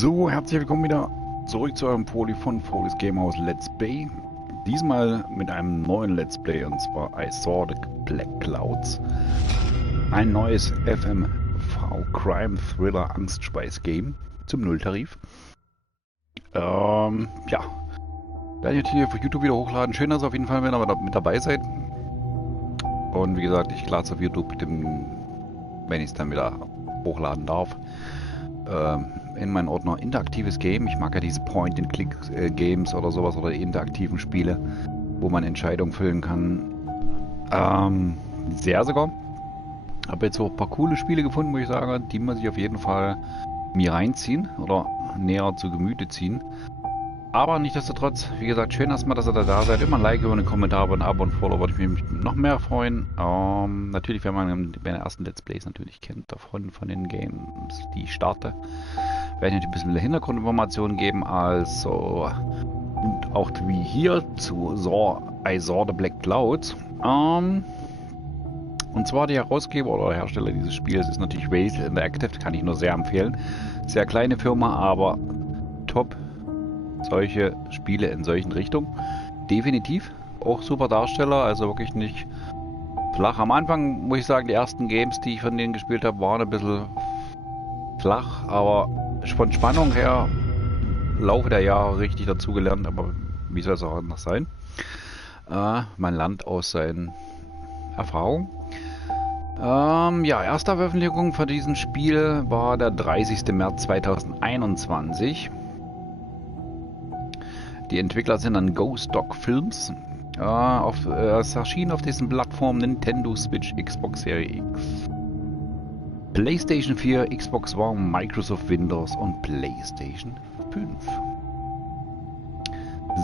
So, herzlich willkommen wieder zurück zu eurem Poli von Folys Gamehouse Let's Play. Diesmal mit einem neuen Let's Play, und zwar I Saw the Black Clouds. Ein neues FMV-Crime-Thriller-Angstschweiß-Game zum Nulltarif. Ja, werde ich natürlich auf YouTube wieder hochladen. Schön, dass ihr auf jeden Fall mit dabei seid. Und wie gesagt, ich lade es auf YouTube, wenn ich es dann wieder hochladen darf, in meinen Ordner interaktives Game. Ich mag ja diese Point-and-Click-Games oder sowas, oder die interaktiven Spiele, wo man Entscheidungen füllen kann. Sehr sogar. Habe jetzt so ein paar coole Spiele gefunden, muss ich sagen, die man sich auf jeden Fall mir reinziehen oder näher zu Gemüte ziehen. Aber nichtsdestotrotz, wie gesagt, schön erstmal, dass ihr da seid. Immer ein Like, über einen Kommentar, ein Abo und Follow, würde ich mich noch mehr freuen. Natürlich, wenn man meine ersten Let's Plays natürlich kennt, davon von den Games, die ich starte, werde ich natürlich ein bisschen mehr Hintergrundinformationen geben. Also, und auch wie hier zu I Saw the Black Clouds. Und zwar der Herausgeber oder Hersteller dieses Spiels ist natürlich Waze Interactive, kann ich nur sehr empfehlen. Sehr kleine Firma, aber top. Solche Spiele in solchen Richtungen. Definitiv. Auch super Darsteller, also wirklich nicht flach. Am Anfang muss ich sagen, die ersten Games, die ich von denen gespielt habe, waren ein bisschen flach, aber von Spannung her im Laufe der Jahre richtig dazugelernt, aber wie soll es auch anders sein? Man lernt aus seinen Erfahrungen. Ja, erste Veröffentlichung von diesem Spiel war der 30. März 2021. Die Entwickler sind dann Ghost Dog Films. Es erschien auf diesen Plattformen Nintendo Switch, Xbox Series X, PlayStation 4, Xbox One, Microsoft Windows und PlayStation 5.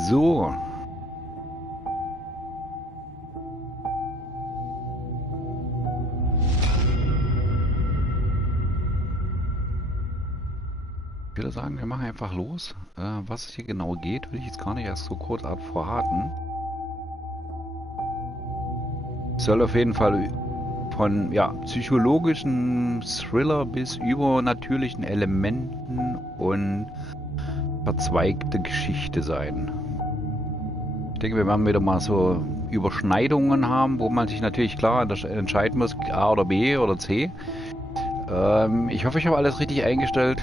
So. Ich würde sagen, wir machen einfach los. Was es hier genau geht, will ich jetzt gar nicht erst so kurzartig verraten. Soll auf jeden Fall von psychologischen Thriller bis übernatürlichen Elementen und verzweigte Geschichte sein. Ich denke, wir werden wieder mal so Überschneidungen haben, wo man sich natürlich klar entscheiden muss, A oder B oder C. Ich hoffe, ich habe alles richtig eingestellt.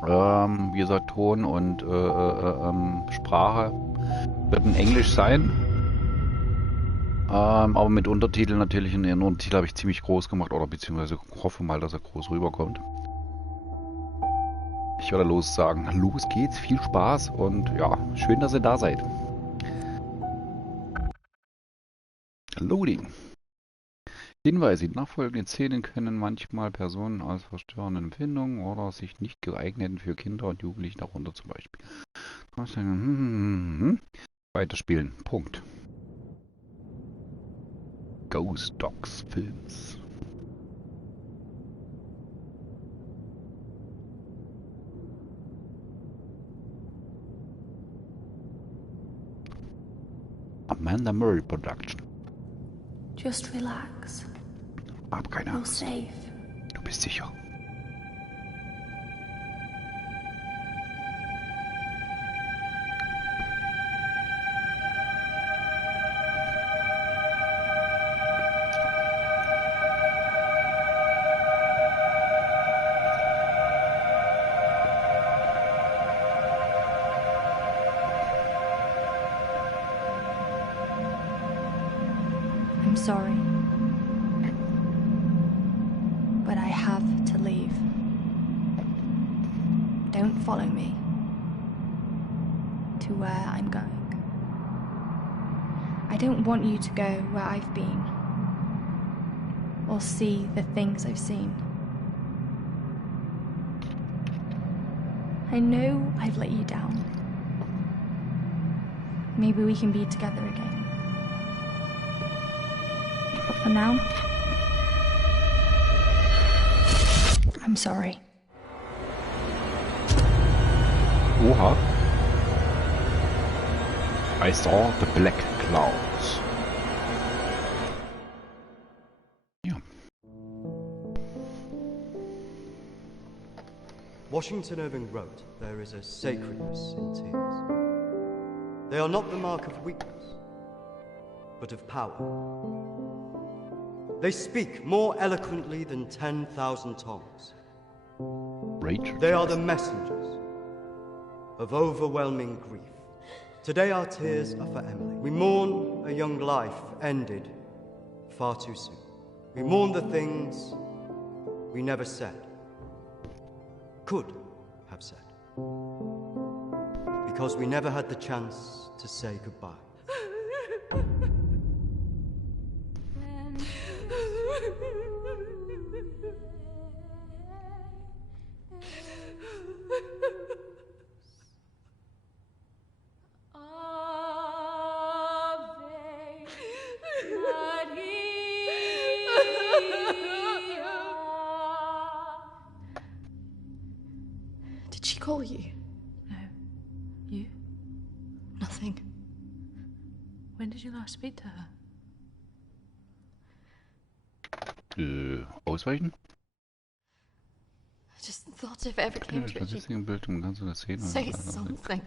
Wie gesagt, Ton und Sprache wird in Englisch sein. Aber mit Untertiteln natürlich. Und den Untertitel habe ich ziemlich groß gemacht, oder beziehungsweise hoffe mal, dass er groß rüberkommt. Ich werde los sagen, los geht's, viel Spaß und ja, schön, dass ihr da seid. Loading. Hinweise, die nachfolgenden Szenen können manchmal Personen aus verstörenden Empfindungen oder sich nicht geeigneten für Kinder und Jugendliche, darunter zum Beispiel. Weiterspielen. Punkt. Ghost Dogs Films. Amanda Murray Production. Just relax. Hab keine You're Angst. safe. Du bist sicher. I'm sorry. But I have to leave. Don't follow me to where I'm going. I don't want you to go where I've been or see the things I've seen. I know I've let you down. Maybe we can be together again. But for now, I'm sorry. Oha. I Saw the Black Clouds. Ja. Washington Irving wrote, there is a sacredness in tears. They are not the mark of weakness, but of power. They speak more eloquently than 10,000 tongues. They are the messengers of overwhelming grief. Today our tears are for Emily. We mourn a young life ended far too soon. We mourn the things we never said, could have said, because we never had the chance to say goodbye. Did she call you? No. You? Nothing. When did you last speak to her? Ausweichen? I just thought if it ever came to it, she'd Bild, kannst du das sehen? say something.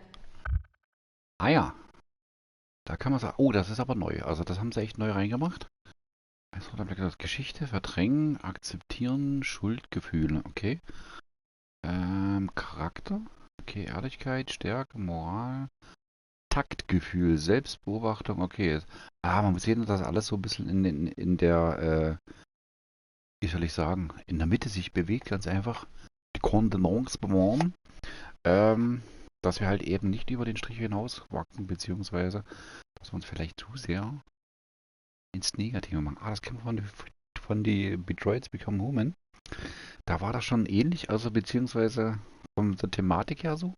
Ah ja. Da kann man sagen, oh, das ist aber neu. Also das haben sie echt neu reingemacht. Also, da gesagt, Geschichte, verdrängen, akzeptieren, Schuldgefühle, okay. Charakter, okay, Ehrlichkeit, Stärke, Moral, Taktgefühl, Selbstbeobachtung, okay. Man muss sehen, dass alles so ein bisschen in der, wie soll ich sagen, in der Mitte sich bewegt, ganz einfach. Die Kontenance bewahren. Dass wir halt eben nicht über den Strich hinaus wachsen, beziehungsweise, dass wir uns vielleicht zu sehr ins Negative machen. Das kennen wir von die Detroit's Become Human. Da war das schon ähnlich, also beziehungsweise von der Thematik her so.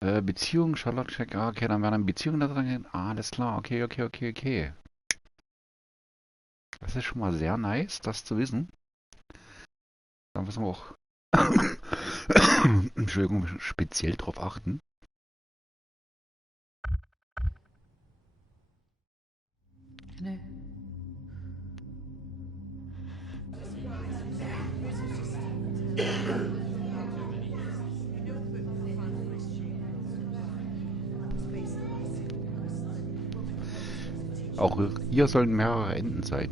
Beziehung, Charlotte, okay, dann werden Beziehungen da drin. Alles klar, okay. Das ist schon mal sehr nice, das zu wissen. Da müssen wir auch Entschuldigung, speziell drauf achten. No. Auch hier sollen mehrere Enden sein.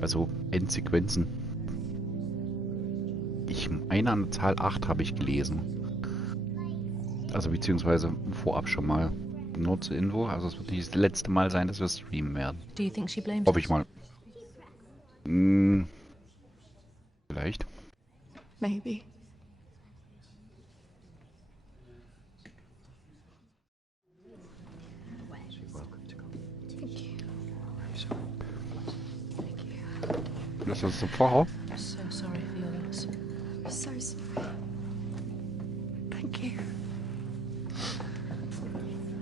Also Endsequenzen. Eine an der Zahl 8 habe ich gelesen. Also beziehungsweise vorab schon mal. Nur zur Info. Also es wird nicht das letzte Mal sein, dass wir streamen werden. Do you think she blames Hoffe ich us? mal. Vielleicht. Maybe. Thank you. Das ist der Pfarrer. So sorry for your loss. I'm so sorry. Thank you.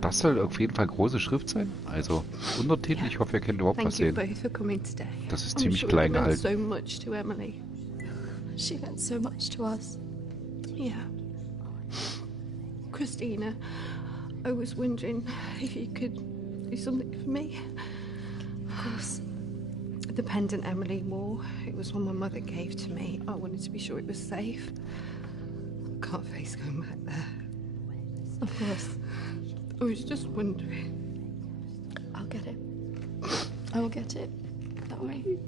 Das soll auf jeden Fall große Schrift sein. Also Untertitel, ich hoffe, ihr könnt überhaupt was Thank you sehen. both for coming today. Das ist I'm ziemlich sure klein it meant gehalten. so much to Emily. She meant so much to us. Yeah. Kristina, I was wondering if you could do something for me. Of course. The pendant Emily wore, it was one my mother gave to me. I wanted to be sure it was safe. Can't face going back there. Of course. I was just wondering. I'll get it. I will get it. Don't worry.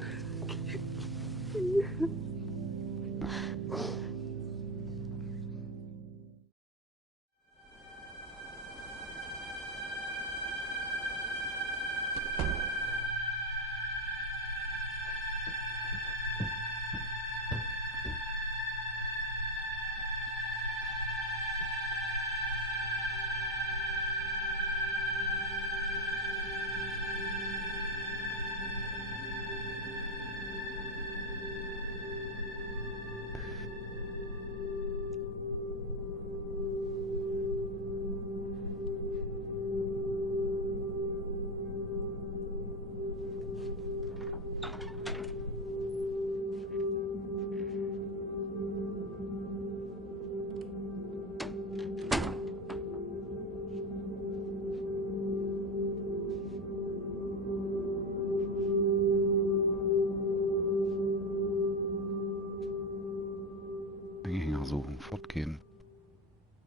gehen.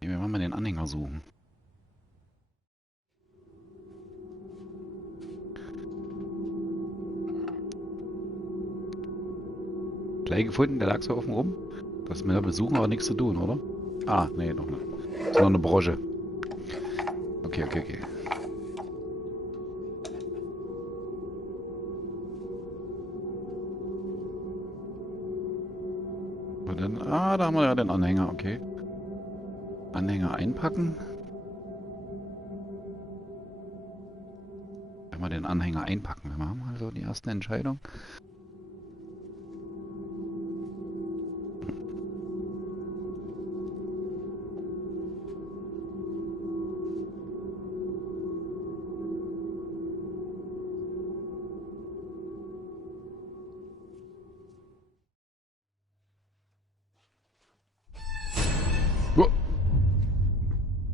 Nee, wir wollen mal den Anhänger suchen. Gleich gefunden, der lag so offen rum. Das ist mit der Besuchen aber nichts zu tun, oder? Ah, nee, noch nicht. Das ist noch eine Brosche. Okay. Und dann, da haben wir ja den Anhänger, okay. Anhänger einpacken. Wenn wir den Anhänger einpacken, wir machen also die erste Entscheidung.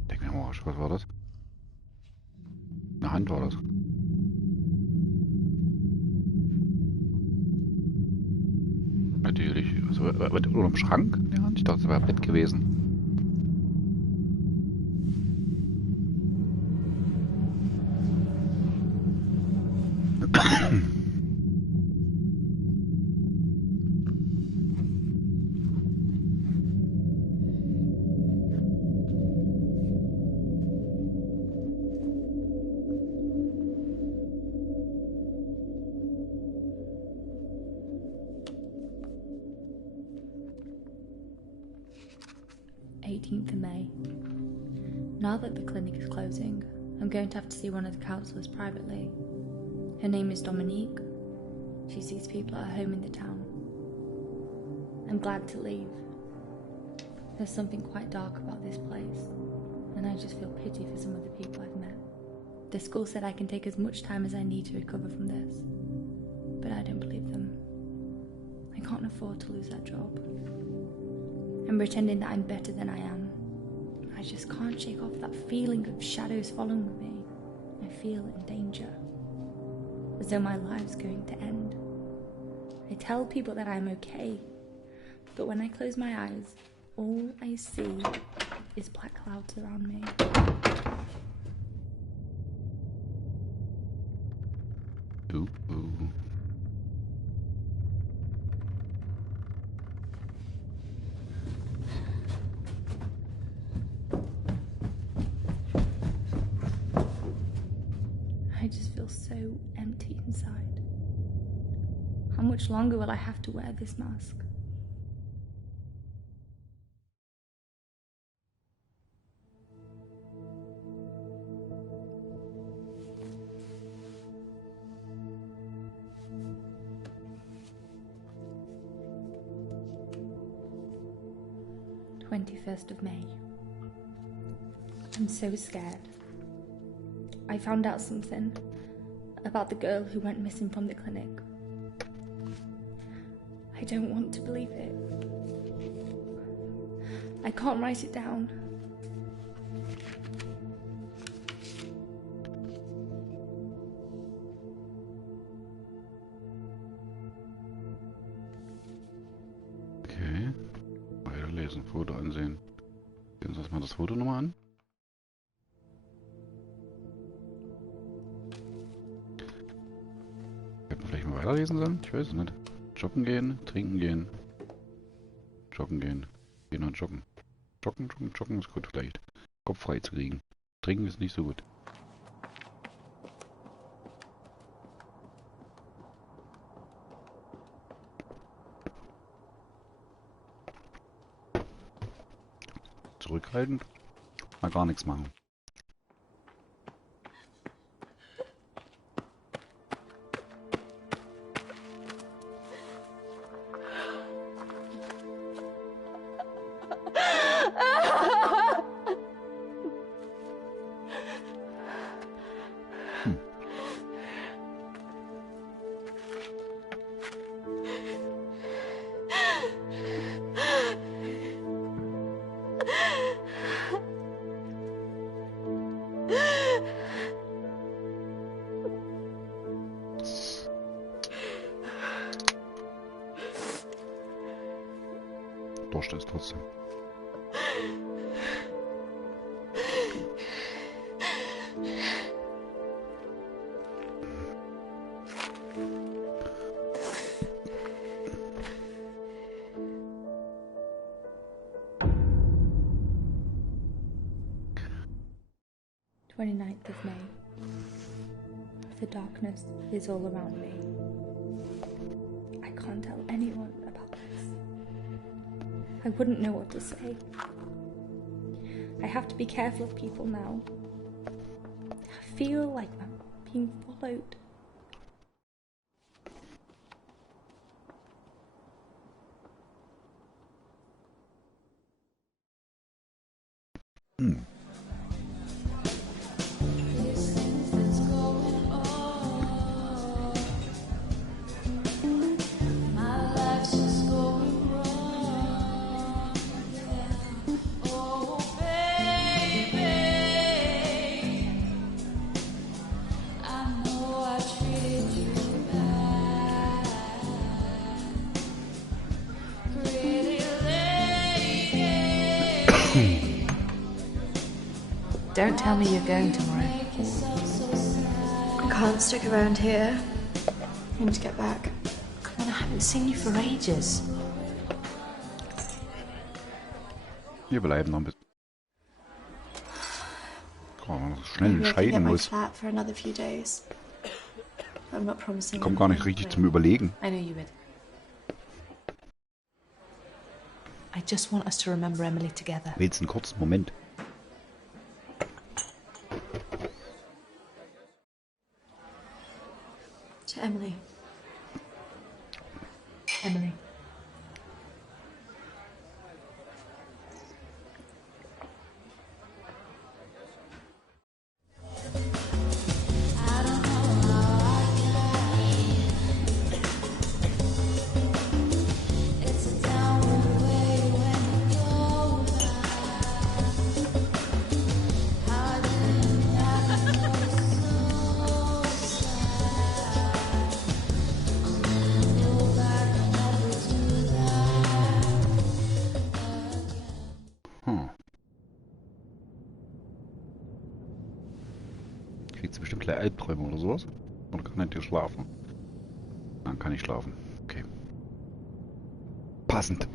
Denk mir mal, was war das? Eine Hand war das. Natürlich. Also, oder im Schrank? Ja, ich dachte, das wäre ein Bett gewesen. Of May. Now that the clinic is closing, I'm going to have to see one of the counsellors privately. Her name is Dominique. She sees people at her home in the town. I'm glad to leave. There's something quite dark about this place, and I just feel pity for some of the people I've met. The school said I can take as much time as I need to recover from this, but I don't believe them. I can't afford to lose that job. I'm pretending that I'm better than I am. I just can't shake off that feeling of shadows following me. I feel in danger, as though my life's going to end. I tell people that I'm okay, but when I close my eyes, all I see is black clouds around me. Ooh. I just feel so empty inside. How much longer will I have to wear this mask? of May. I'm so scared. I found out something about the girl who went missing from the clinic. I don't want to believe it. I can't write it down. Okay. Weiterlesen, Foto ansehen. Sehen Sie uns mal das Foto nochmal an. Hätten wir vielleicht mal weiterlesen sollen? Ich weiß es nicht. Joggen gehen, trinken gehen. Joggen gehen. Gehen und joggen. Joggen ist gut vielleicht. Kopf frei zu kriegen. Trinken ist nicht so gut. Zurückhalten. Mal gar nichts machen. Durchstößt trotzdem. 29th of May. The darkness is all around me. I can't tell anyone about this. I wouldn't know what to say. I have to be careful of people now. I feel like I'm being followed. Don't tell me you're going tomorrow. I can't stick around here. I need to get back. Come on, I haven't seen you for ages. Wir bleiben noch ein bisschen. Oh, man schnell Maybe I can entscheiden get my muss. flat for another few days. I'm not promising. Kommt gar nicht richtig zum Überlegen. I know you would. I just want us to remember Emily together. Jetzt einen kurzen Moment. To Emily. Emily. Kriegt sie bestimmt gleich Albträume oder sowas? Oder kann nicht hier schlafen? Dann kann ich schlafen. Okay. Passend.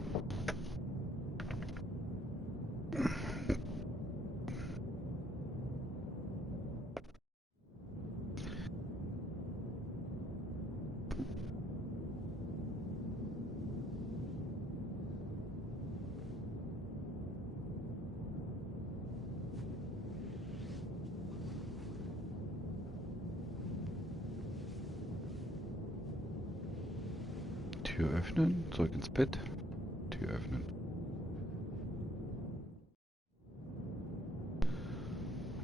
Tür öffnen, zurück ins Bett. Tür öffnen.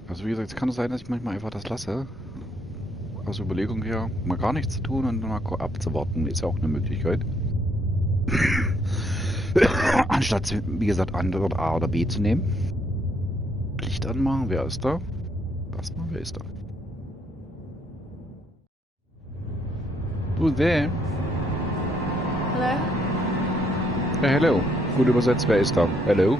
Also wie gesagt, es kann es sein, dass ich manchmal einfach das lasse. Aus Überlegung her, mal gar nichts zu tun und mal abzuwarten, ist ja auch eine Möglichkeit. Anstatt, wie gesagt, Antwort A oder B zu nehmen. Licht anmachen, wer ist da? Erstmal, wer ist da? Who's there? Hello? Ja, hello. Gut übersetzt, wer ist da? Hello?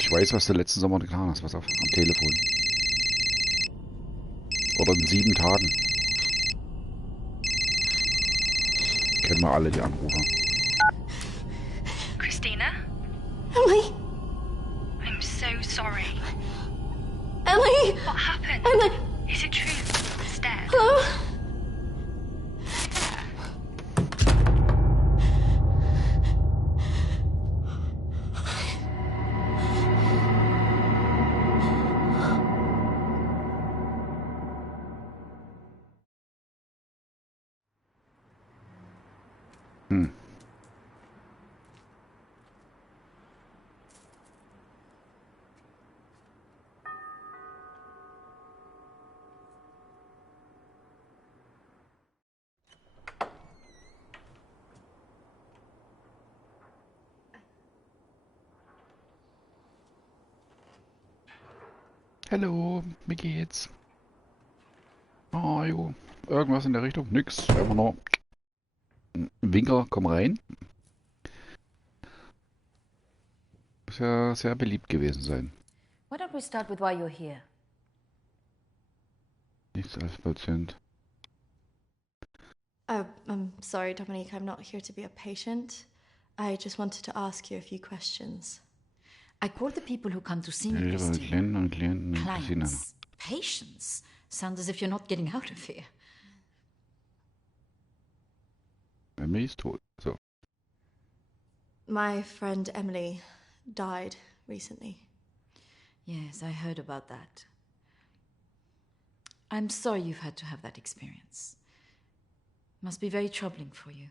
Ich weiß, was du letzten Sommer getan hast. Was auf? Am Telefon. Oder in 7 Tagen. Kennen wir alle die Anrufer. Kristina? Emily! I'm so sorry. Emily! What happened? Emily! Is it true? It's dead. Hello? Hallo, wie geht's? Oh, jo. Irgendwas in der Richtung? Nix. Einfach nur Winker, komm rein. Muss ja sehr beliebt gewesen sein. Why don't we start with why you're here? Nichts als Patient. I'm sorry, Dominique, I'm not here to be a patient. I just wanted to ask you a few questions. I call the people who come to see me, Liebe Kristina, Klienten und Klienten, Kristina. clients. Patients? Sound as if you're not getting out of here. Emily ist tot. So. My friend Emily died recently. Yes, I heard about that. I'm sorry you've had to have that experience. Must be very troubling for you.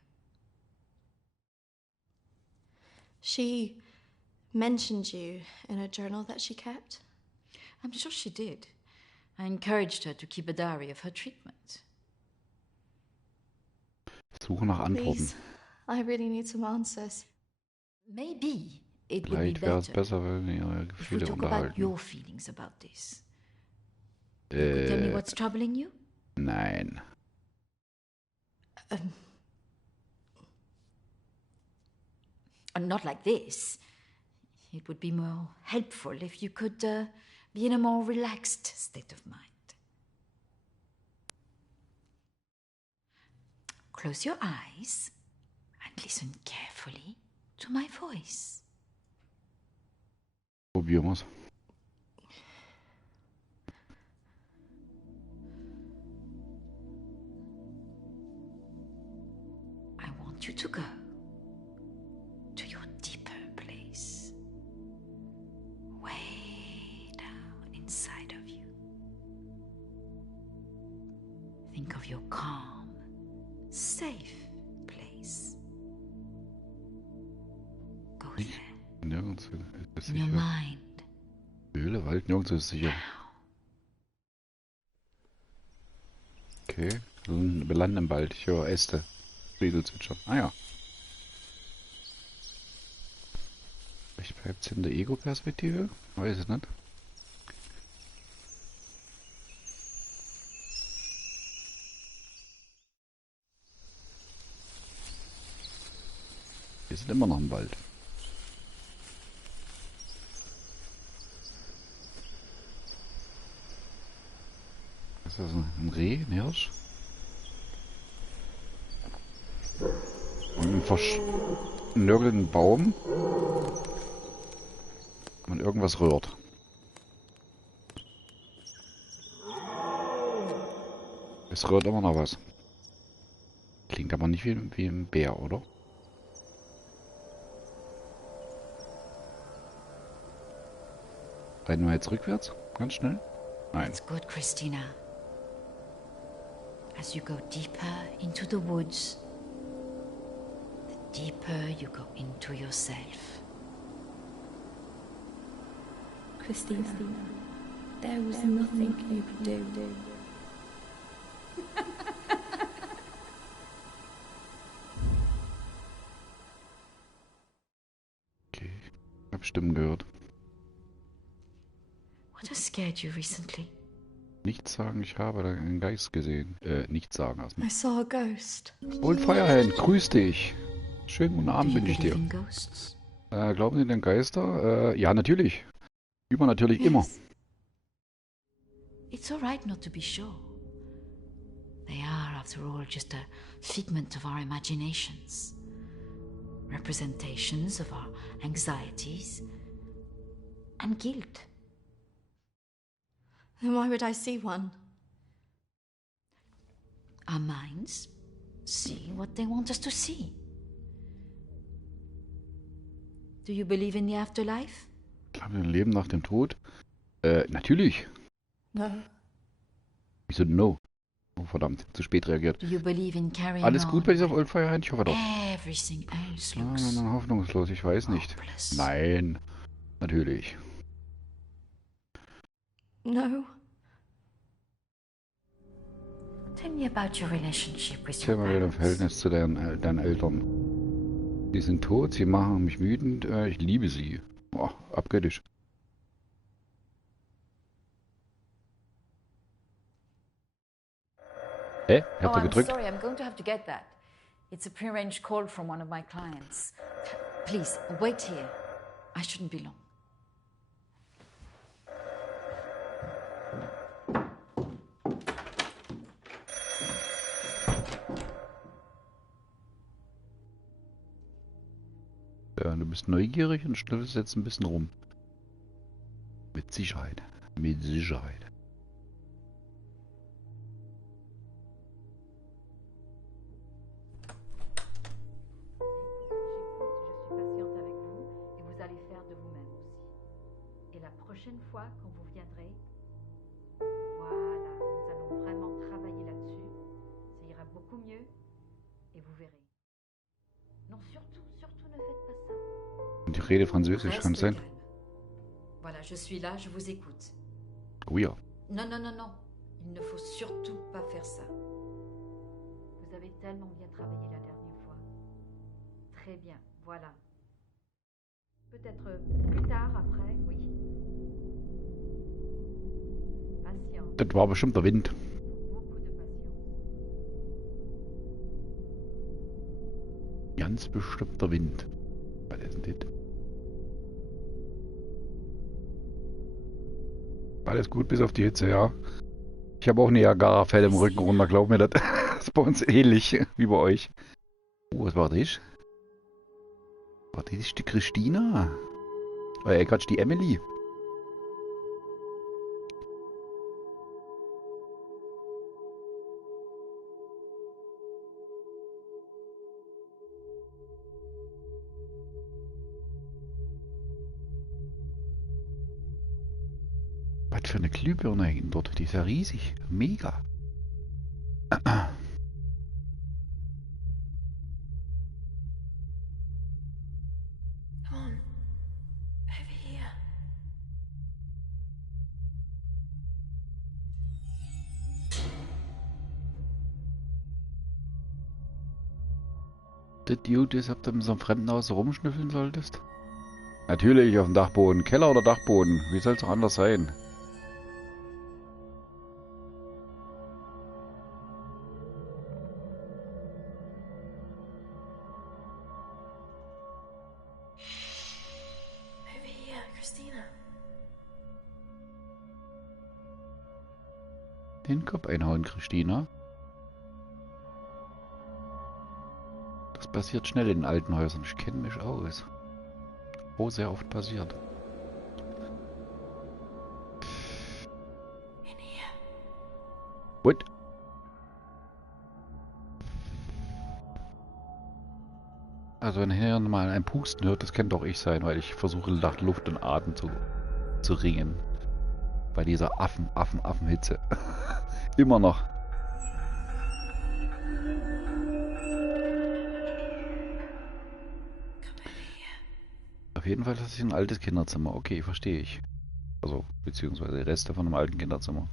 She mentioned you in a journal that she kept. I'm sure she did. I encouraged her to keep a diary of her treatment. Suche nach Antworten. Please, I really need some answers. Maybe it would be Vielleicht wäre es better besser, wenn wir ihre if we Gefühle talk about unterhalten. your feelings about this. You could tell me what's troubling you? Nein. Not like this. It would be more helpful if you could be in a more relaxed state of mind. Close your eyes and listen carefully to my voice. Probieren wir's. I want you to go to your deeper place, way down inside of you. Think of your calm, safe place. Go there, Nirgends ist es in your sicher. mind. Höhle, Wald, nirgends ist es sicher. Now. Okay, wir landen im Wald. Ich höre Äste. Riedel zwitschern. Ah ja. Vielleicht bleibt es in der Ego-Perspektive? Weiß es nicht. Wir sind immer noch im Wald. Ist das ein Reh, ein Hirsch? Und ein verschnörkelten Baum. Man irgendwas rührt. Es rührt immer noch was. Klingt aber nicht wie ein Bär, oder? Rennen wir jetzt rückwärts? Ganz schnell? Nein. That's good, Kristina. As you go deeper into the woods, the deeper you go into yourself. Kristina, there was nothing you could do. Okay. Ich hab Stimmen gehört. What has scared you recently? Nichts sagen, ich habe da einen Geist gesehen. Nichts sagen erstmal. I saw a ghost. Old Firehand, grüß dich. Schönen guten Do Abend you wünsche ich believe dir. in ghosts? Glauben Sie an Geister? Ja, natürlich. Übernatürlich immer. Yes. It's all right not to be sure. They are, after all, just a figment of our imaginations. Representations of our anxieties and guilt. Then why would I see one? Our minds see what they want us to see. Do you believe in the afterlife? Glauben Sie an ein Leben nach dem Tod? Natürlich. No. Wieso no? Oh, verdammt, zu spät reagiert. Do you believe in carrying Alles on gut bei dieser when Old Firehand? Ich hoffe doch. everything else looks Nein, hoffnungslos, ich weiß nicht. hopeless? Nein, natürlich. No. Tell me about your relationship with Erzähl your mal wieder ein parents. Verhältnis zu deinen Eltern. Sie sind tot, sie machen mich wütend, ich liebe sie. Boah, abgöttisch. Hä? Ich hab da I'm gedrückt. sorry, I'm going to have to get that. It's a prearranged call from one of my clients. Please, wait here. I shouldn't be long. Ja, du bist neugierig und schnüffelst jetzt ein bisschen rum. Mit Sicherheit. Mit Sicherheit. Prochaine fois, quand vous viendrez, voilà, nous allons vraiment travailler là-dessus. Ça ira beaucoup mieux et vous verrez. Non, surtout ne faites pas ça. Und die Rede Französisch, kann es sein? Voilà, je suis là, je vous écoute. Oh ja. Non, il ne faut surtout pas faire ça. Vous avez tellement bien travaillé la dernière fois. Très bien, voilà. Peut-être plus tard, après, oui. Das war bestimmt der Wind. Ganz bestimmt der Wind. Was ist denn das? Alles gut, bis auf die Hitze, ja. Ich habe auch eine Niagara-Fell im Rücken runter, glaub mir das. Das ist bei uns ähnlich wie bei euch. Was war das? War das die Kristina? Quatsch, die Emily. Was für eine Glühbirne hängt dort? Die ist ja riesig. Mega. Come on. Over here. Das Dude ist, ob du in so einem Fremdenhaus rumschnüffeln solltest? Natürlich auf dem Dachboden. Keller oder Dachboden? Wie soll es auch anders sein? Over here, Kristina. Den Kopf einhauen, Kristina. Das passiert schnell in alten Häusern. Ich kenne mich aus. Oh, sehr oft passiert. In here. What? Also wenn hier mal ein Pusten hört, das könnte auch ich sein, weil ich versuche nach Luft und Atem zu ringen. Bei dieser Affenhitze. Immer noch. Auf jeden Fall ist das ein altes Kinderzimmer. Okay, verstehe ich. Also, beziehungsweise Reste von einem alten Kinderzimmer.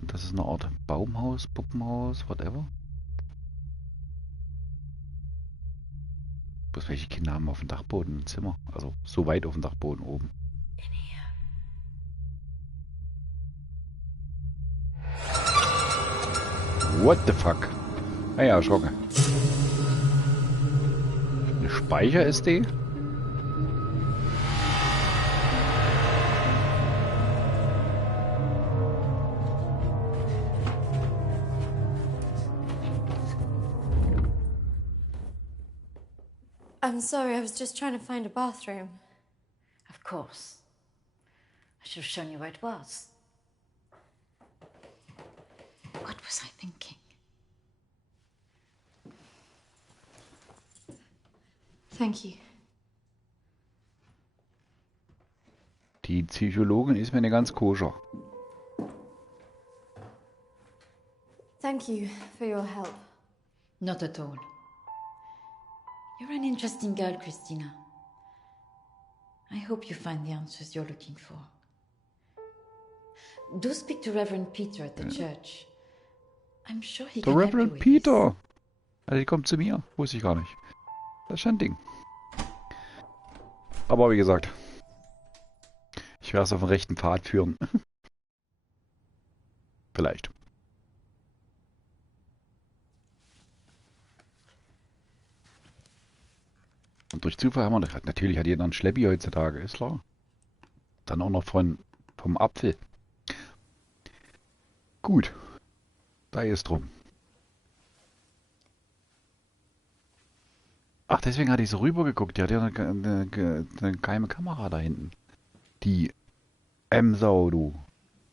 Und das ist eine Art Baumhaus, Puppenhaus, whatever. Bloß welche Kinder haben auf dem Dachboden ein Zimmer? Also, so weit auf dem Dachboden oben. In here. What the fuck? Naja, erschrocken. Eine Speicher-SD? I'm sorry, I was just trying to find a bathroom. Of course. I should have shown you where it was. What was I thinking? Thank you. Die Psychologin ist mir eine ganz koscher. Thank you for your help. Not at all. You're an interesting girl, Kristina. I hope you find the answers you're looking for. Do speak to Reverend Peter at the church. I'm sure he Der can help you Reverend with Peter! Also die kommt zu mir. Wusste ich gar nicht. Das ist schon ein Ding. Aber wie gesagt, ich werde es auf den rechten Pfad führen. Vielleicht. Und durch Zufall haben wir, natürlich hat jeder einen Schleppi heutzutage, ist klar. Dann auch noch vom Apfel. Gut, da ist drum. Ach, deswegen hatte ich so rüber geguckt. Die hat ja eine geheime Kamera da hinten. Die M-Sau, du.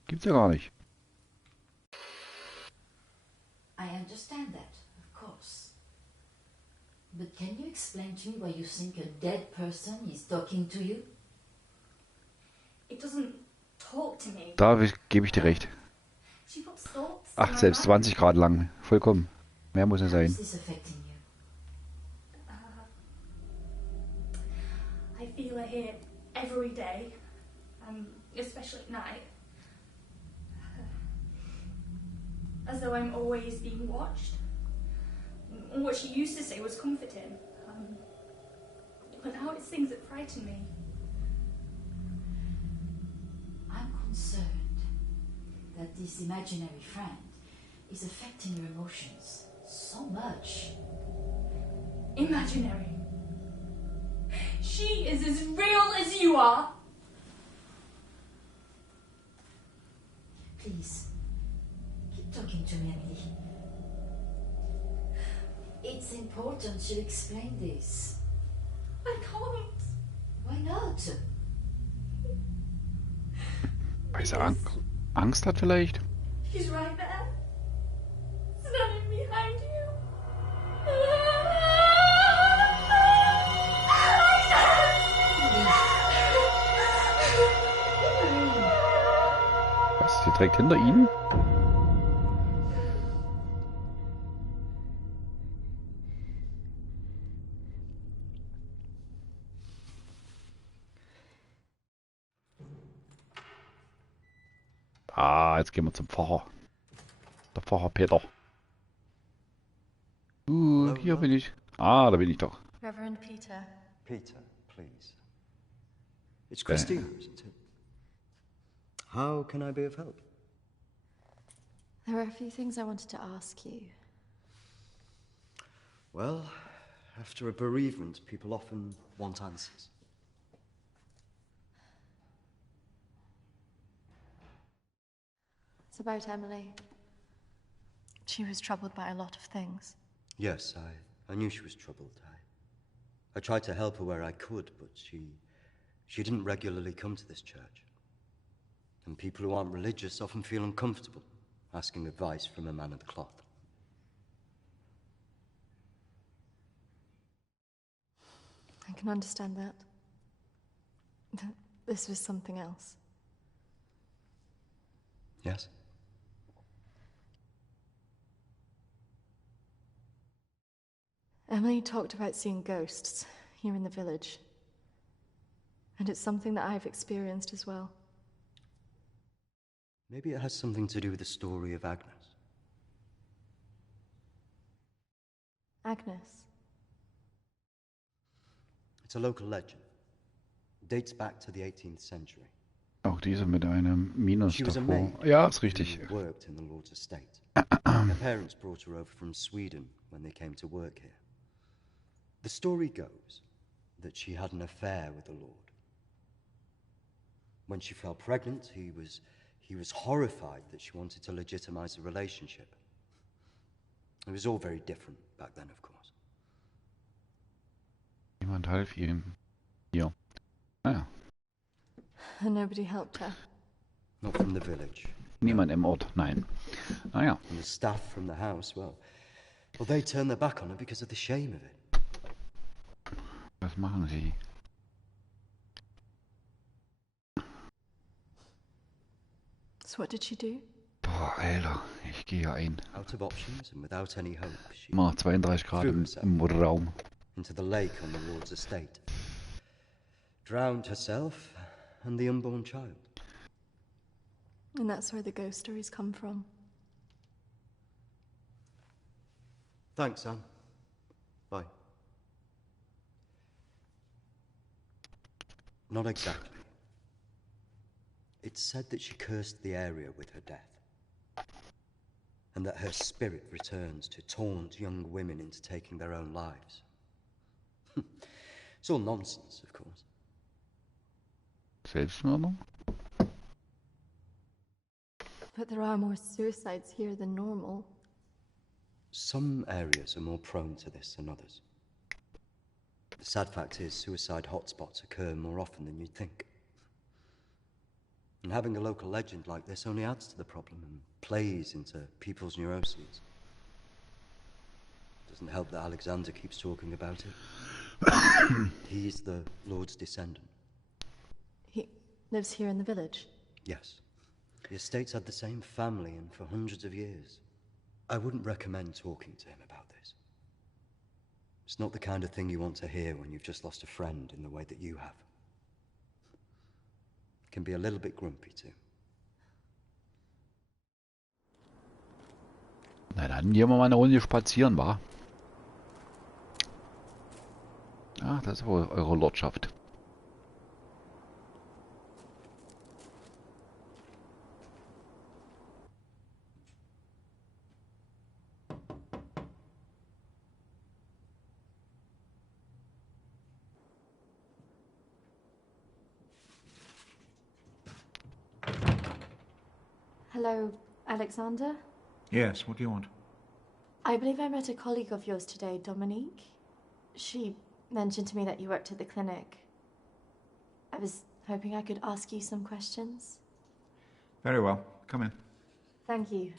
Gibt's ja gar nicht. I understand that, of course. But can you explain to me why you think a dead person is talking to you? It doesn't talk to me. Da gebe ich dir recht. She puts thoughts in Ach, my selbst mind. 20 Grad lang. Vollkommen. Mehr muss es How sein. is this affecting you? I feel her here every day, especially at night. As though I'm always being watched. What she used to say was comforting. But now it's things that frighten me. I'm concerned that this imaginary friend is affecting your emotions so much. Imaginary. She is as real as you are. Please, keep talking to me, Emily. It's important to explain this. I can't. Why not? Weil sie Angst hat vielleicht? She's right there. Standing behind you. Was? Sie direkt hinter ihnen? Ah, jetzt gehen wir zum Pfarrer. Der Pfarrer Peter. Hier bin ich. Ah, da bin ich doch. Reverend Peter. Peter, please. It's Kristina, isn't it? How can I be of help? There are a few things I wanted to ask you. Well, after a bereavement, people often want answers. It's about Emily. She was troubled by a lot of things. Yes, I knew she was troubled. I tried to help her where I could, but she didn't regularly come to this church. And people who aren't religious often feel uncomfortable asking advice from a man of the cloth. I can understand that. This was something else. Yes? Emily talked about seeing ghosts here in the village. And it's something that I've experienced as well. Maybe it has something to do with the story of Agnes. Agnes. It's a local legend. It dates back to the 18th century. Auch diese mit einem Minus She was a davor. maid Ja, ist richtig. who worked in the Lord's estate. Her parents brought her over from Sweden when they came to work here. The story goes that she had an affair with the Lord. When she fell pregnant, he was horrified that she wanted to legitimize the relationship. It was all very different back then, of course. Jemand half ihm. Hier. Naja, And nobody helped her. Not from the village. niemand im Ort. Nein. Naja. And the staff from the house, well, they turned their back on her because of the shame of it. Was machen sie? So what did she do? Boah, Alter. Ich gehe hier ein. Out of options and without any hope, she Immer 32 Grad im Raum. into the lake on the Lord's estate. Drowned herself and the unborn child. And that's where the ghost stories come from. Thanks, Anne. Bye. Not exactly. It's said that she cursed the area with her death, and that her spirit returns to taunt young women into taking their own lives. It's all nonsense, of course. Selbstmörder? But there are more suicides here than normal. Some areas are more prone to this than others. The sad fact is, suicide hotspots occur more often than you'd think. And having a local legend like this only adds to the problem and plays into people's neuroses. Doesn't help that Alexander keeps talking about it. He's the Lord's descendant. He lives here in the village? Yes. The estate's had the same family and for hundreds of years. I wouldn't recommend talking to him about this. It's not the kind of thing you want to hear when you've just lost a friend in the way that you have. Can be a little bit grumpy too. Na dann gehen wir mal eine Runde spazieren, wa? Ach, das ist wohl eure Lordschaft. Hello, Alexander? Yes, what do you want? I believe I met a colleague of yours today, Dominique. She mentioned to me that you worked at the clinic. I was hoping I could ask you some questions. Very well. Come in. Thank you.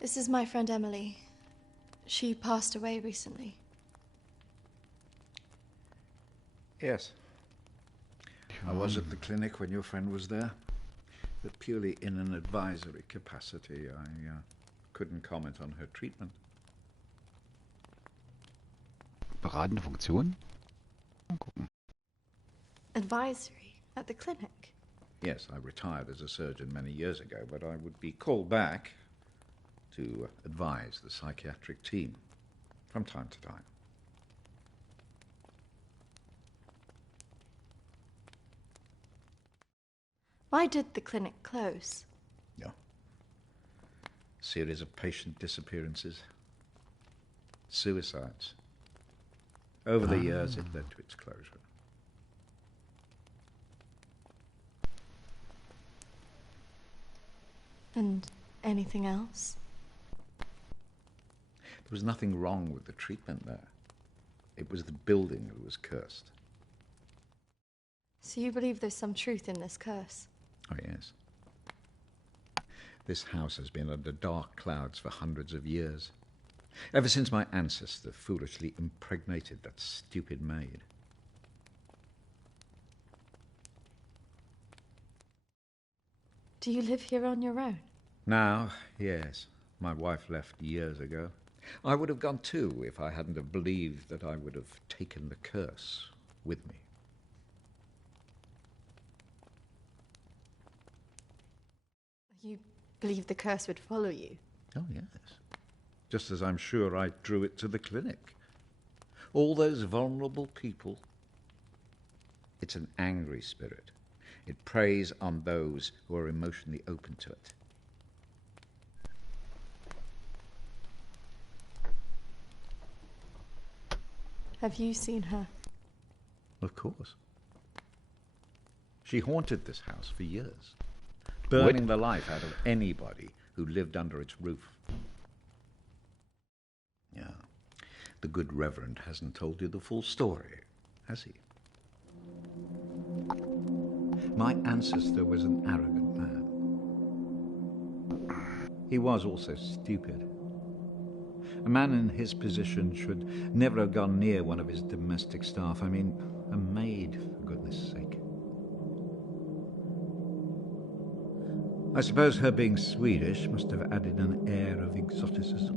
This is my friend Emily. She passed away recently. Yes. I was at the clinic when your friend was there, but purely in an advisory capacity. I couldn't comment on her treatment. Beratende Funktion? Mal gucken. Advisory at the clinic? Yes, I retired as a surgeon many years ago, but I would be called back to advise the psychiatric team from time to time. Why did the clinic close? Yeah. Series of patient disappearances. Suicides. Over the years, it led to its closure. And anything else? There was nothing wrong with the treatment there. It was the building that was cursed. So you believe there's some truth in this curse? Oh, yes. This house has been under dark clouds for hundreds of years. Ever since my ancestor foolishly impregnated that stupid maid. Do you live here on your own? Now, yes. My wife left years ago. I would have gone too if I hadn't have believed that I would have taken the curse with me. You believe the curse would follow you? Oh, yes. Just as I'm sure I drew it to the clinic. All those vulnerable people. It's an angry spirit. It preys on those who are emotionally open to it. Have you seen her? Of course. She haunted this house for years, burning the life out of anybody who lived under its roof. Yeah. The good Reverend hasn't told you the full story, has he? My ancestor was an arrogant man. He was also stupid. A man in his position should never have gone near one of his domestic staff. I mean, a maid, for goodness sake. I suppose her being Swedish must have added an air of exoticism.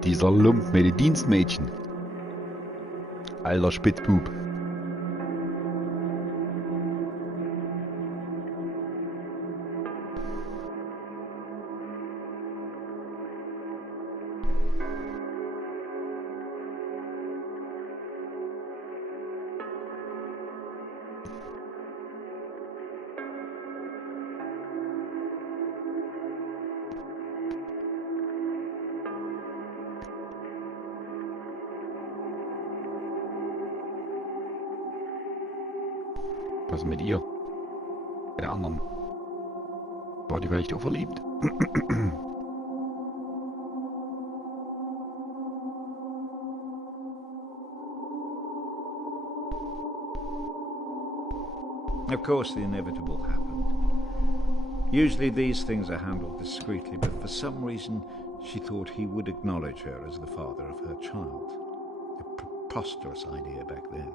Dieser Lump mit den Dienstmädchen. Alter Spitzbub. Was mit ihr? Bei der anderen. War die vielleicht auch verliebt? Of course, the inevitable happened. Usually these things are handled discreetly, but for some reason she thought he would acknowledge her as the father of her child. A preposterous idea back then.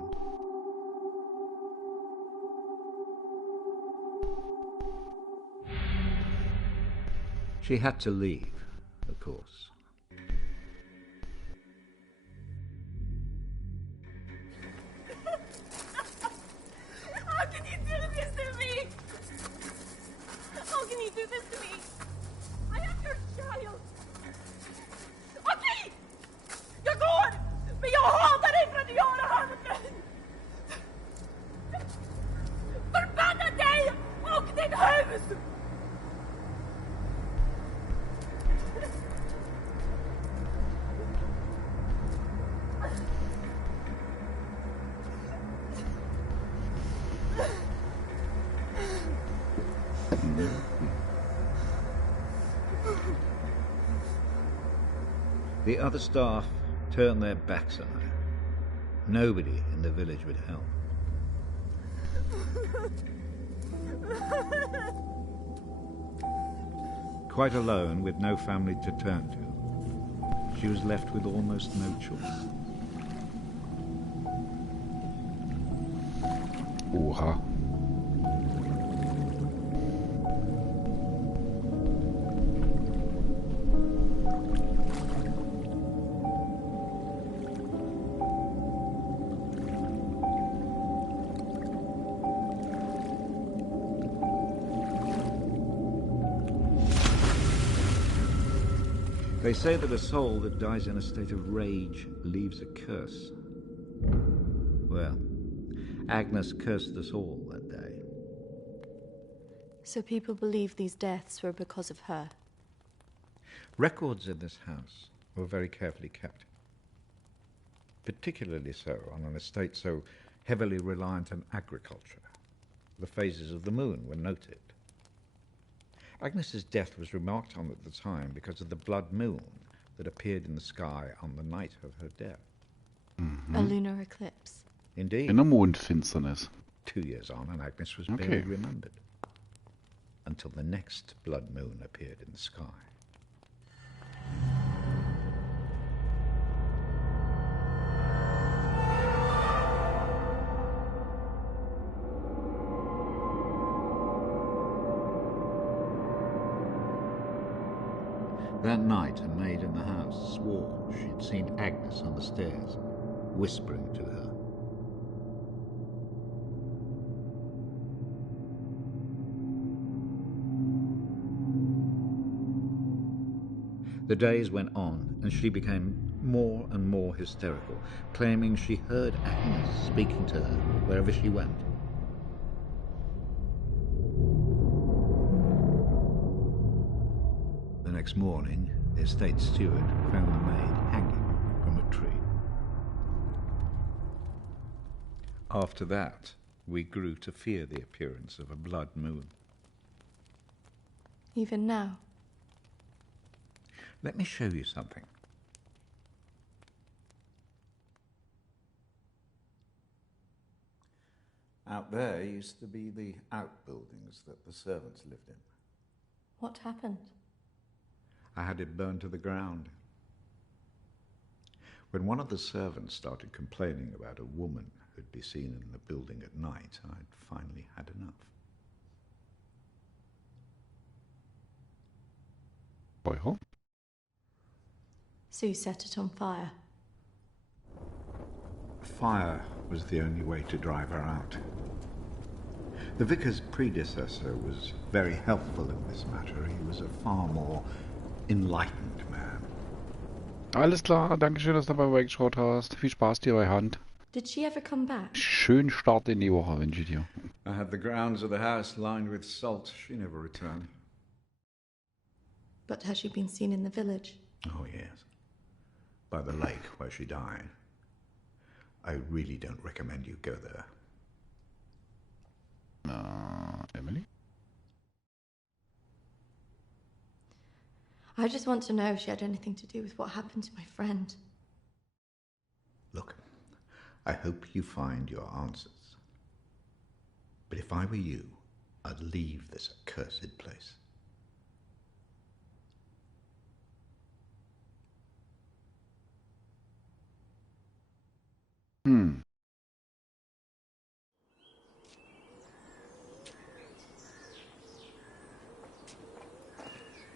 She had to leave, of course. How can you do this to me? How can you do this to me? I am your child. Okej! Jag går! Men jag hatar dig för att göra handen! Förbanna dig och ditt hus! The other staff turned their backs on her. Nobody in the village would help. Quite alone, with no family to turn to, she was left with almost no choice. Oha. They say that a soul that dies in a state of rage leaves a curse. Well, Agnes cursed us all that day. So people believe these deaths were because of her? Records in this house were very carefully kept. Particularly so on an estate so heavily reliant on agriculture. The phases of the moon were noted. Agnes's death was remarked on at the time because of the blood moon that appeared in the sky on the night of her death. A lunar eclipse? Indeed. In der Mondfinsternis. 2 years on, and Agnes was barely remembered. Until the next blood moon appeared in the sky. That night, a maid in the house swore she'd seen Agnes on the stairs, whispering to her. The days went on, and she became more and more hysterical, claiming she heard Agnes speaking to her wherever she went. The next morning, the estate steward found the maid hanging from a tree. After that, we grew to fear the appearance of a blood moon. Even now? Let me show you something. Out there used to be the outbuildings that the servants lived in. What happened? I had it burned to the ground. When one of the servants started complaining about a woman who'd be seen in the building at night, I'd finally had enough. Well. So you set it on fire? Fire was the only way to drive her out. The vicar's predecessor was very helpful in this matter. He was a far more enlightened man. Alles klar, danke schön, dass du dabei geschaut hast. Viel Spaß dir bei Hand. Did she ever come back? Schönen Start in die Woche wünsche ich dir. I had the grounds of the house lined with salt. She never returned. But has she been seen in the village? Oh, yes. By the lake where she died. I really don't recommend you go there. Emily? I just want to know if she had anything to do with what happened to my friend. Look, I hope you find your answers. But if I were you, I'd leave this accursed place.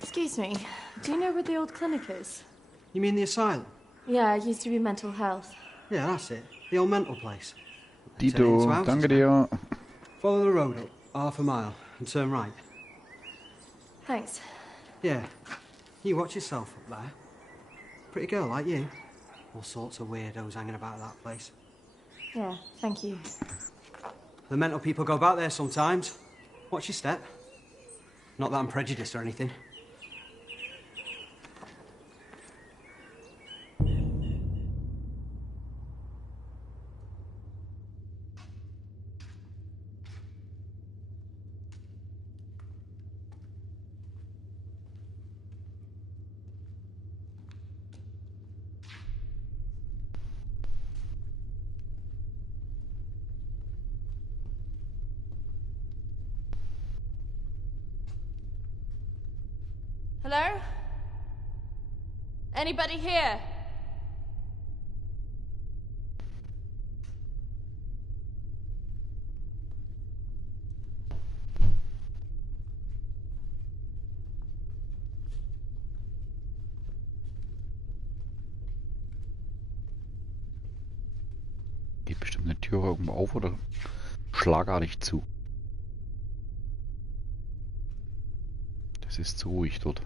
Excuse me, do you know where the old clinic is? You mean the asylum? Yeah, it used to be mental health. Yeah, that's it. The old mental place. Dito, danke dir. Follow the road up, half a mile, and turn right. Thanks. Yeah. You watch yourself up there. Pretty girl like you. All sorts of weirdos hanging about that place. Yeah, thank you. The mental people go about there sometimes. Watch your step. Not that I'm prejudiced or anything. Hello? Anybody here? Geht bestimmt eine Tür irgendwo auf oder schlagartig zu. Das ist zu ruhig dort.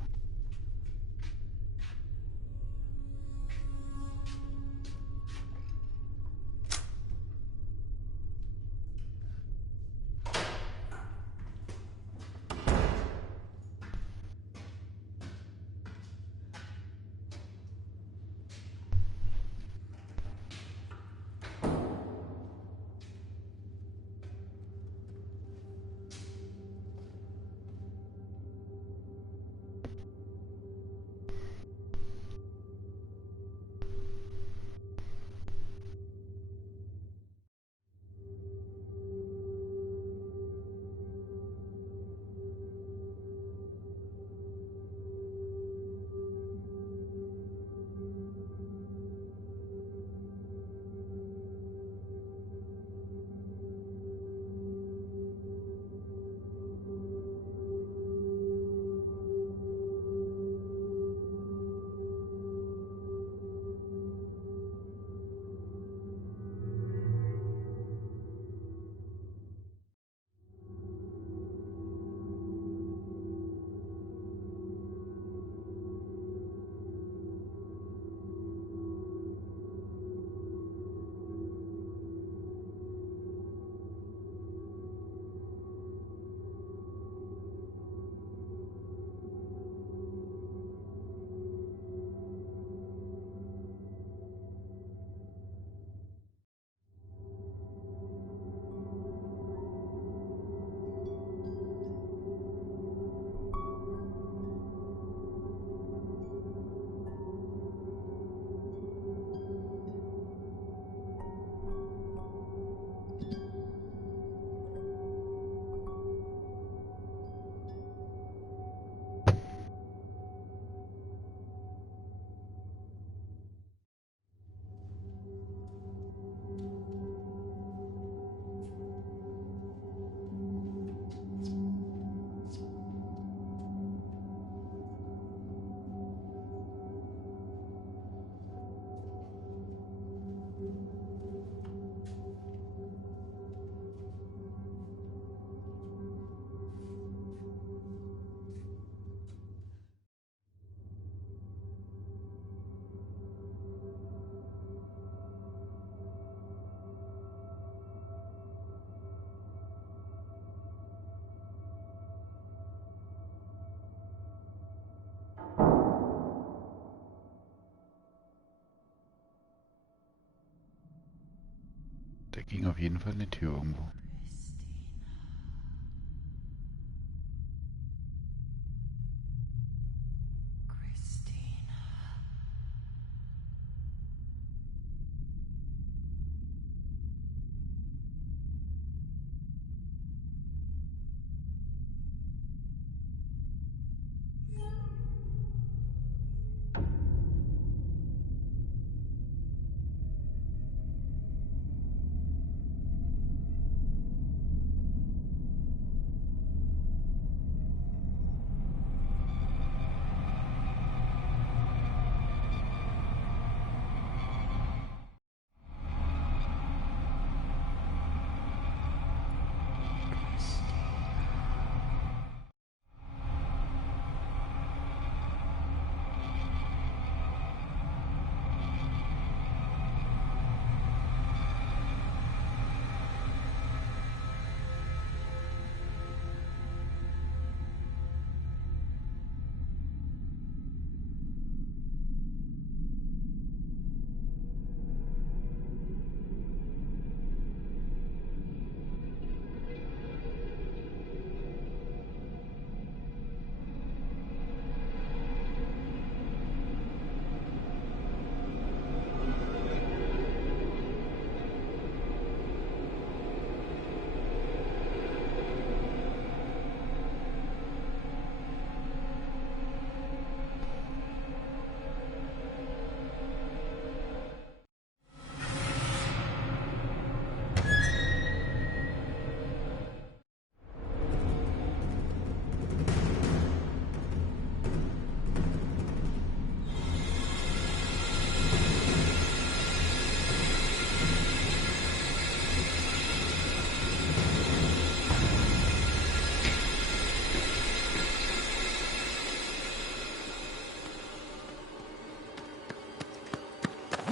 Da ging auf jeden Fall eine Tür irgendwo.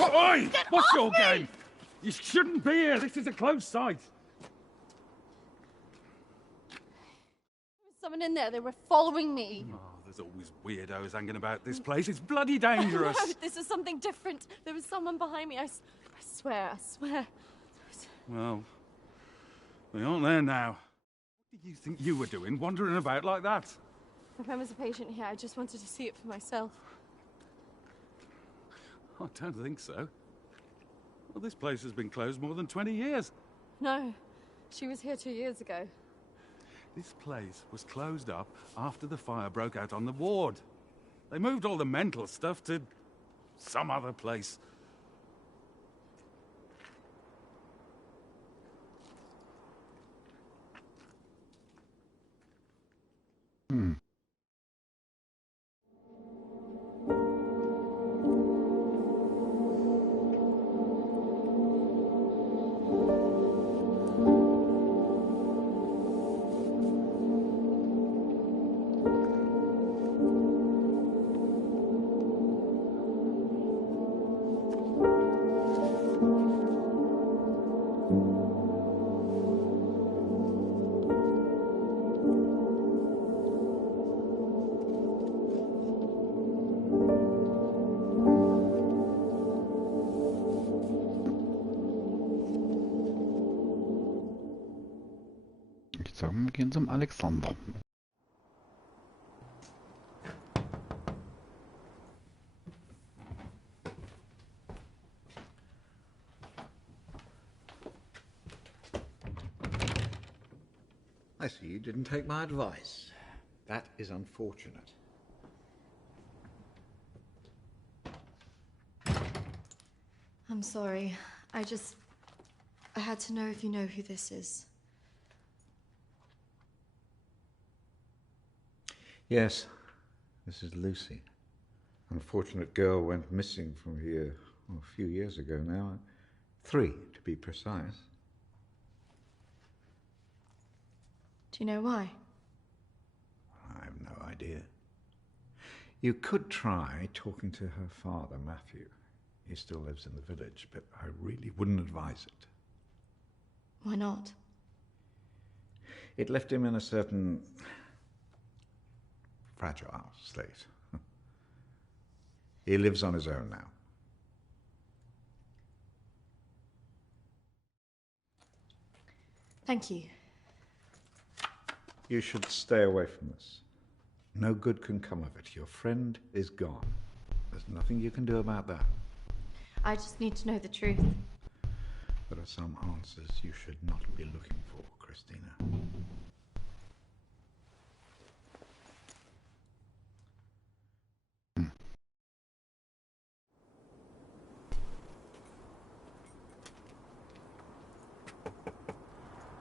Oi! What's off your me! game? You shouldn't be here. This is a closed site. There was someone in there. They were following me. Oh, there's always weirdos hanging about this place. It's bloody dangerous. No, this is something different. There was someone behind me. I swear. Well, we aren't there now. What do you think you were doing, wandering about like that? My friend was a patient here. I just wanted to see it for myself. I don't think so. Well, this place has been closed more than 20 years. No, she was here 2 years ago. This place was closed up after the fire broke out on the ward. They moved all the mental stuff to some other place. Ich sage, wir gehen zum Alexander. I see you didn't take my advice. That is unfortunate. I'm sorry. I had to know if you know who this is. Yes, this is Lucy. Unfortunate girl went missing from here a few years ago now. 3, to be precise. Do you know why? I have no idea. You could try talking to her father, Matthew. He still lives in the village, but I really wouldn't advise it. Why not? It left him in a certain fragile state. He lives on his own now. Thank you. You should stay away from this. No good can come of it. Your friend is gone. There's nothing you can do about that. I just need to know the truth. There are some answers you should not be looking for, Kristina.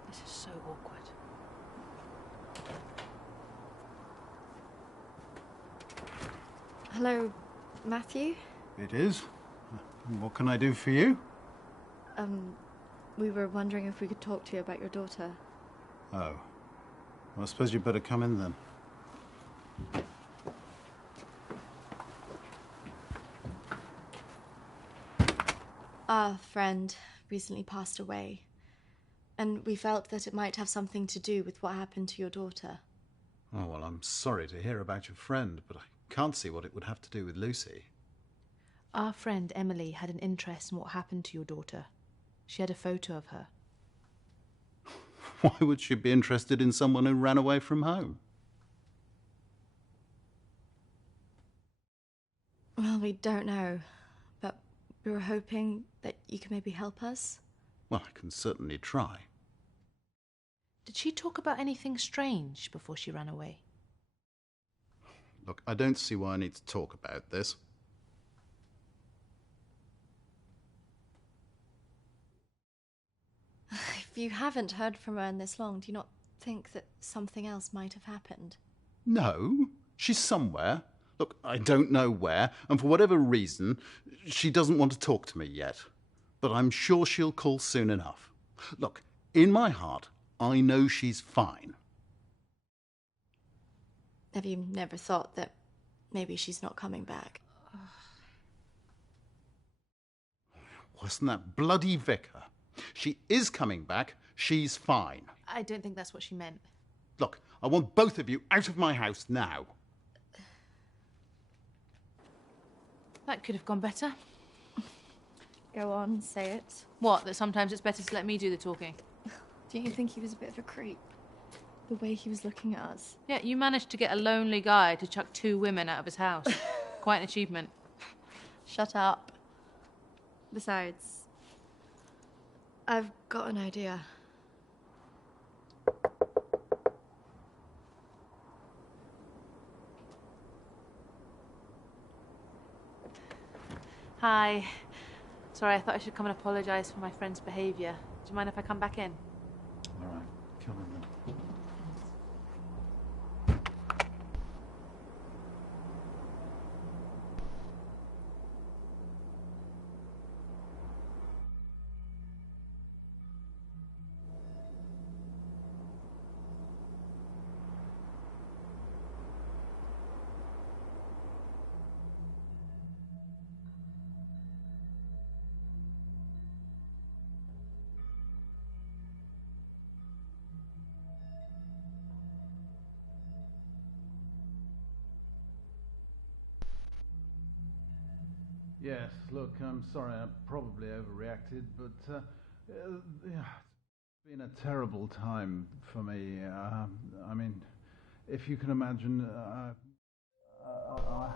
This is so awkward. Hello, Matthew? It is. What can I do for you? We were wondering if we could talk to you about your daughter. Oh. Well, I suppose you'd better come in then. Our friend recently passed away, and we felt that it might have something to do with what happened to your daughter. Oh, well, I'm sorry to hear about your friend, but I can't see what it would have to do with Lucy. Our friend Emily had an interest in what happened to your daughter. She had a photo of her. Why would she be interested in someone who ran away from home? Well, we don't know, but we were hoping that you could maybe help us. Well, I can certainly try. Did she talk about anything strange before she ran away? Look, I don't see why I need to talk about this. If you haven't heard from her in this long, do you not think that something else might have happened? No, she's somewhere. Look, I don't know where, and for whatever reason, she doesn't want to talk to me yet. But I'm sure she'll call soon enough. Look, in my heart, I know she's fine. Have you never thought that maybe she's not coming back? Wasn't that bloody vicar? She is coming back. She's fine. I don't think that's what she meant. Look, I want both of you out of my house now. That could have gone better. Go on, say it. What, that sometimes it's better to let me do the talking? Don't you think he was a bit of a creep? The way he was looking at us. Yeah, you managed to get a lonely guy to chuck 2 women out of his house. Quite an achievement. Shut up. Besides, I've got an idea. Hi. Sorry, I thought I should come and apologise for my friend's behaviour. Do you mind if I come back in? All right, come on then. Yes, look, I'm sorry, I probably overreacted, but yeah, it's been a terrible time for me. I mean, if you can imagine, I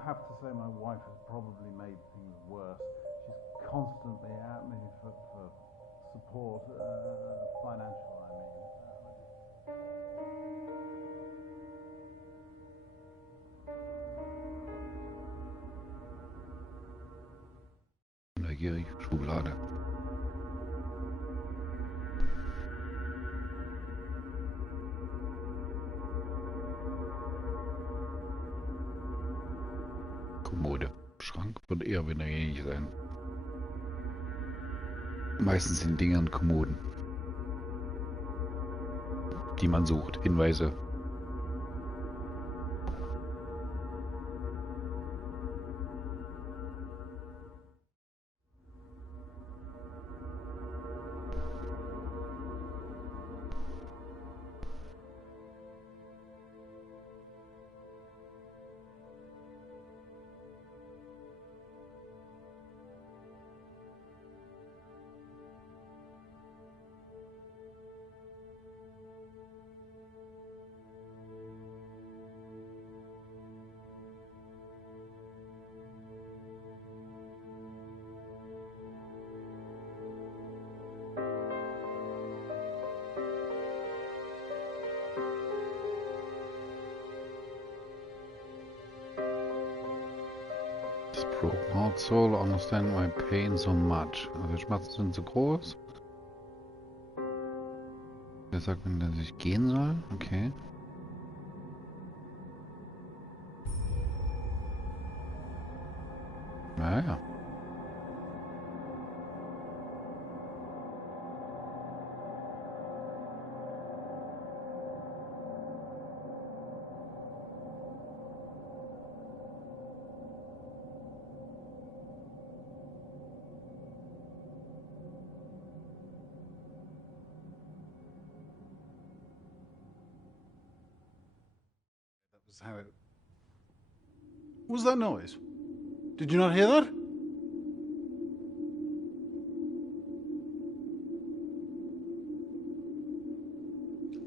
have to say my wife has probably made things worse. She's constantly at me for support, financial, I mean. Neugierig, Schublade. Kommode. Schrank wird eher weniger ähnlich sein. Meistens sind Dingern Kommoden, die man sucht. Hinweise. This broken heart soul understand my pain so much. Also die Schmerzen sind so groß. Der sagt mir, dass ich gehen soll? Okay. Naja. How it... What was that noise? Did you not hear that?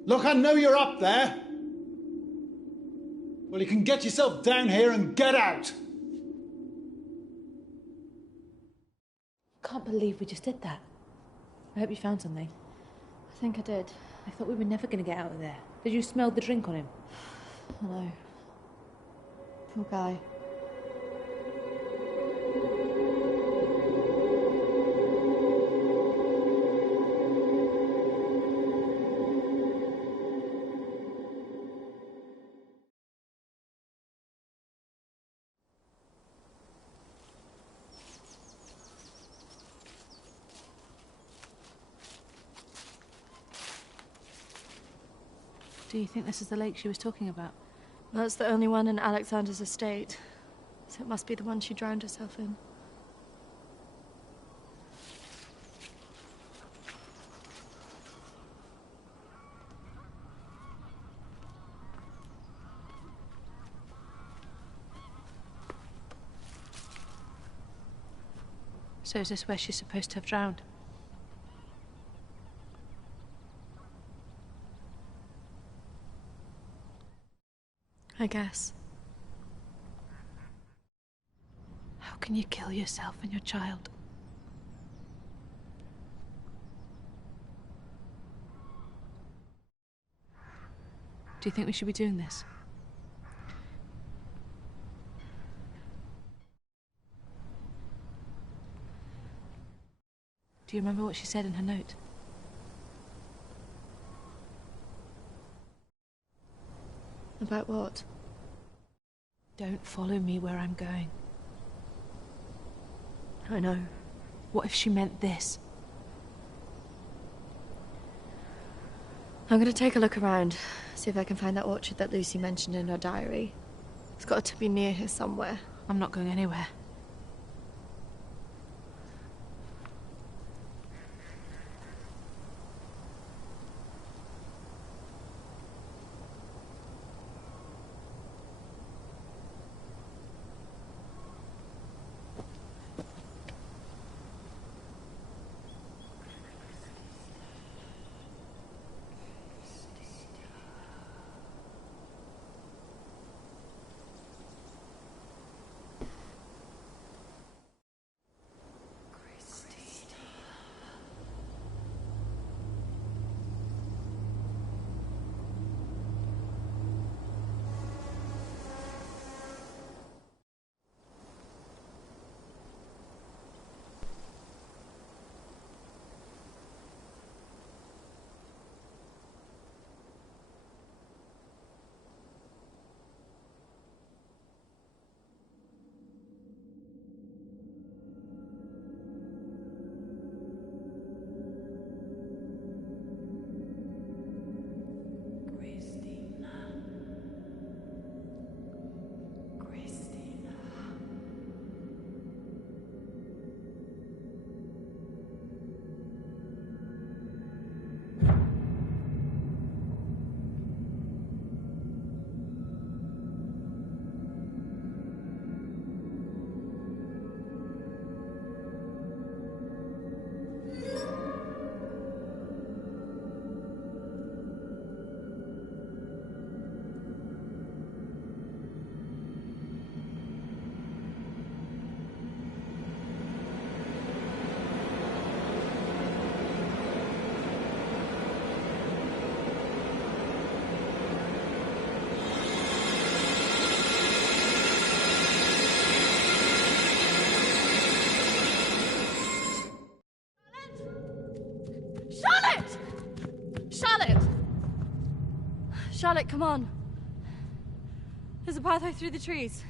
Look, I know you're up there. Well, you can get yourself down here and get out. Can't believe we just did that. I hope you found something. I think I did. I thought we were never going to get out of there. Did you smell the drink on him? Hello. Poor guy. Do you think this is the lake she was talking about? That's the only one in Alexander's estate, so it must be the one she drowned herself in. So is this where she's supposed to have drowned? I guess. How can you kill yourself and your child? Do you think we should be doing this? Do you remember what she said in her note? About what? Don't follow me where I'm going. I know. What if she meant this? I'm gonna take a look around, see if I can find that orchard that Lucy mentioned in her diary. It's got to be near here somewhere. I'm not going anywhere. Charlotte, come on. There's a pathway through the trees.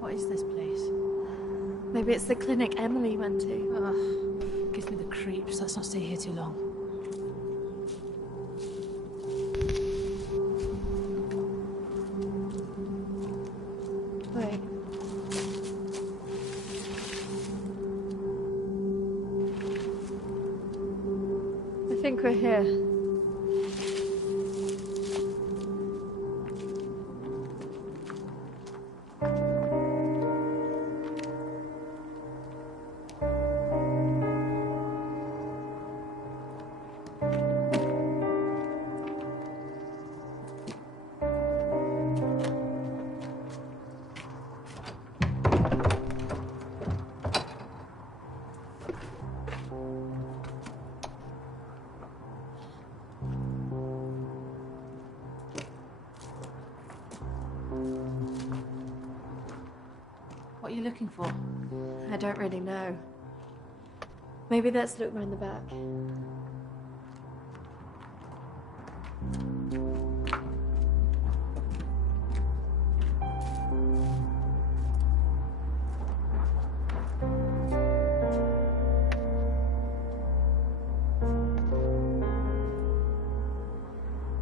What is this place? Maybe it's the clinic Emily went to. Ugh, gives me the creeps. Let's not stay here too long. Wait. I think we're here. looking for? I don't really know. Maybe let's look round the back.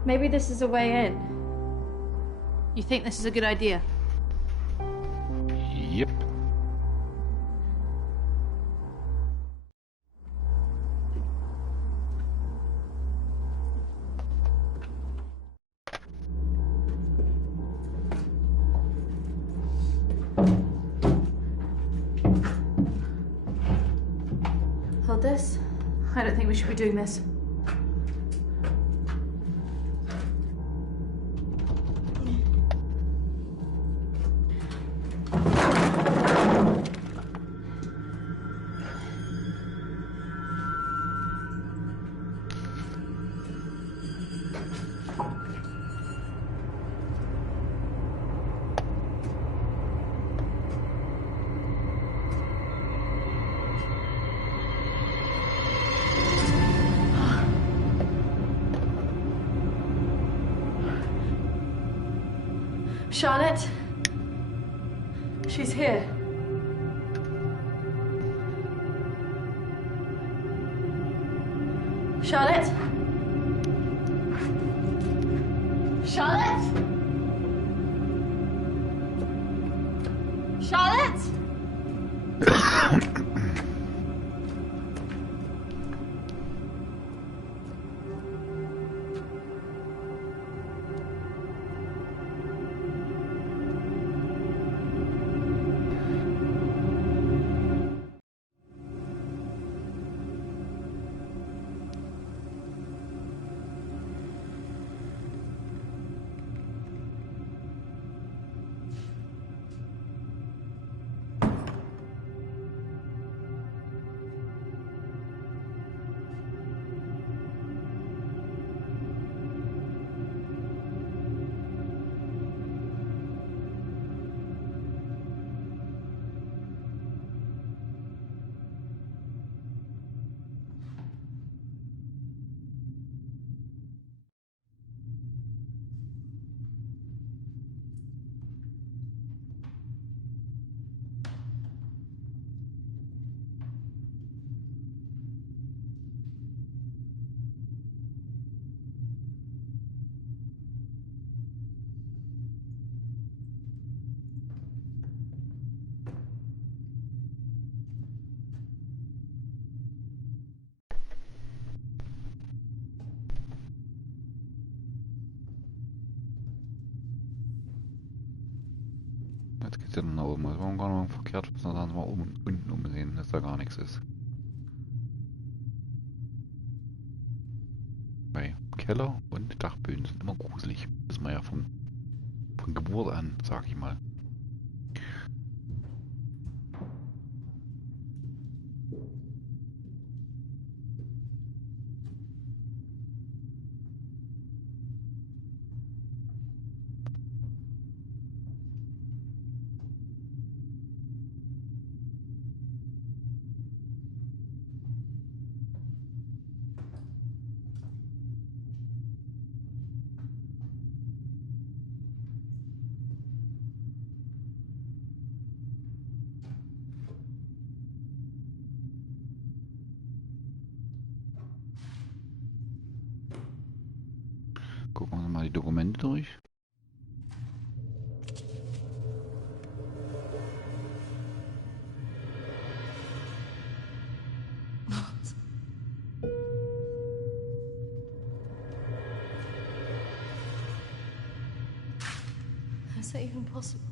Maybe this is a way in. You think this is a good idea? Yep. Hold this. I don't think we should be doing this. Charlotte? She's here. Charlotte? Charlotte? Charlotte? Jetzt geht's ja dann nach oben. Also warum gar nicht verkehrt, dass wir uns mal oben und unten umsehen, dass da gar nichts ist. Bei Keller und Dachböden sind immer gruselig. Das ist man ja von Geburt an, sag ich mal. Gucken wir uns mal die Dokumente durch. How's that even possible?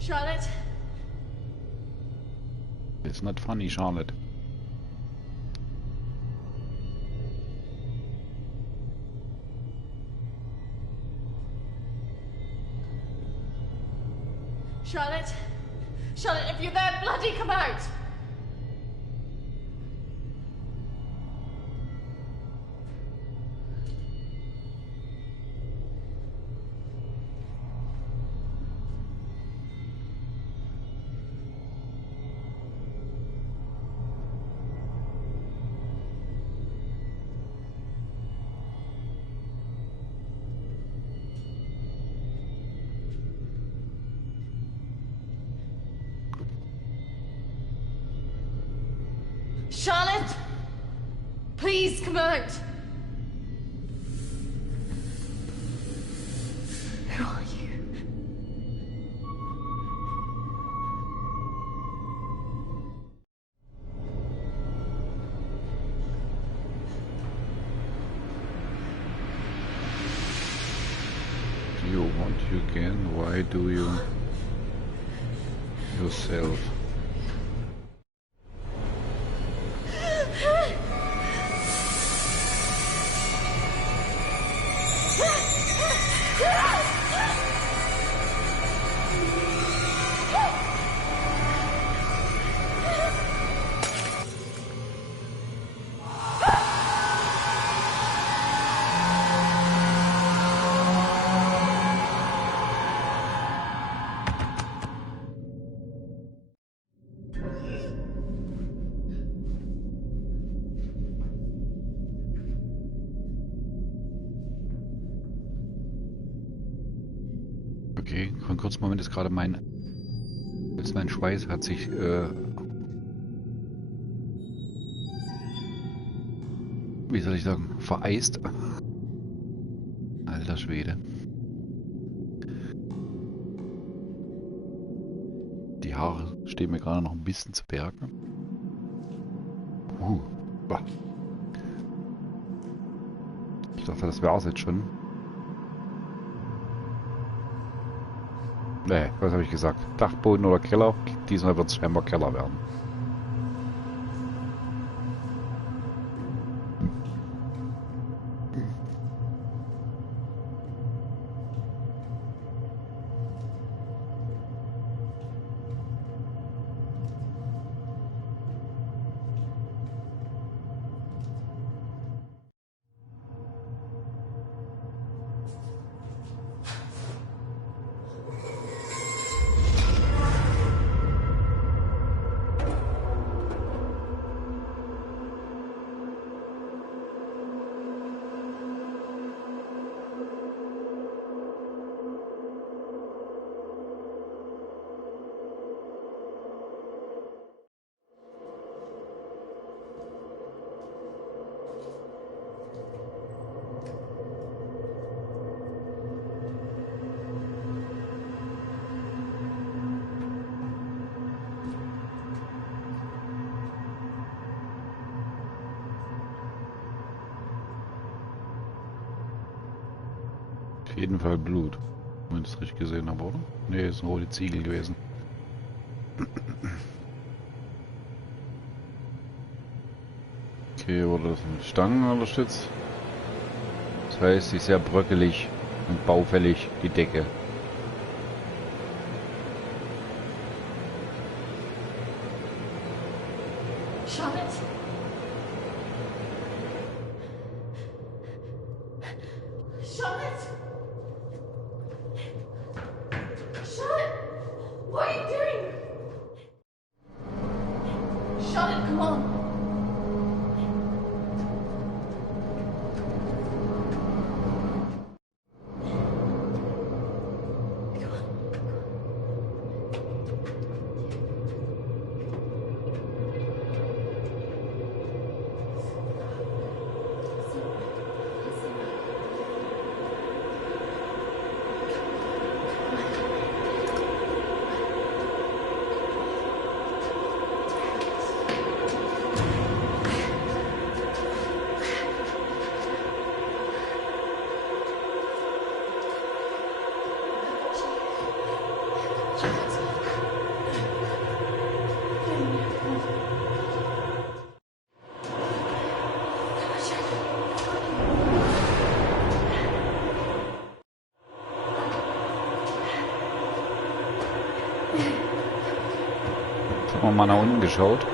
Charlotte? It's not funny, Charlotte. Charlotte? Charlotte, if you're there, bloody come out! Charlotte! Please come out! Who are you? Do you want you again? Why do you yourself? Okay, für einen kurzen Moment ist gerade mein Schweiß hat sich wie soll ich sagen, vereist. Alter Schwede. Die Haare stehen mir gerade noch ein bisschen zu Berge. Bah. Ich dachte, das wäre es jetzt schon. Nee, was habe ich gesagt? Dachboden oder Keller? Diesmal wird es scheinbar Keller werden. Auf jeden Fall Blut. Wenn ich es richtig gesehen habe, oder? Ne, ist eine rote Ziegel gewesen. Okay, wurde das mit Stangen unterstützt? Das heißt, sie ist sehr bröckelig und baufällig, die Decke. Charlotte! Charlotte! Charlotte! What are you doing? Charlotte, come on! Jetzt haben wir mal nach unten geschaut.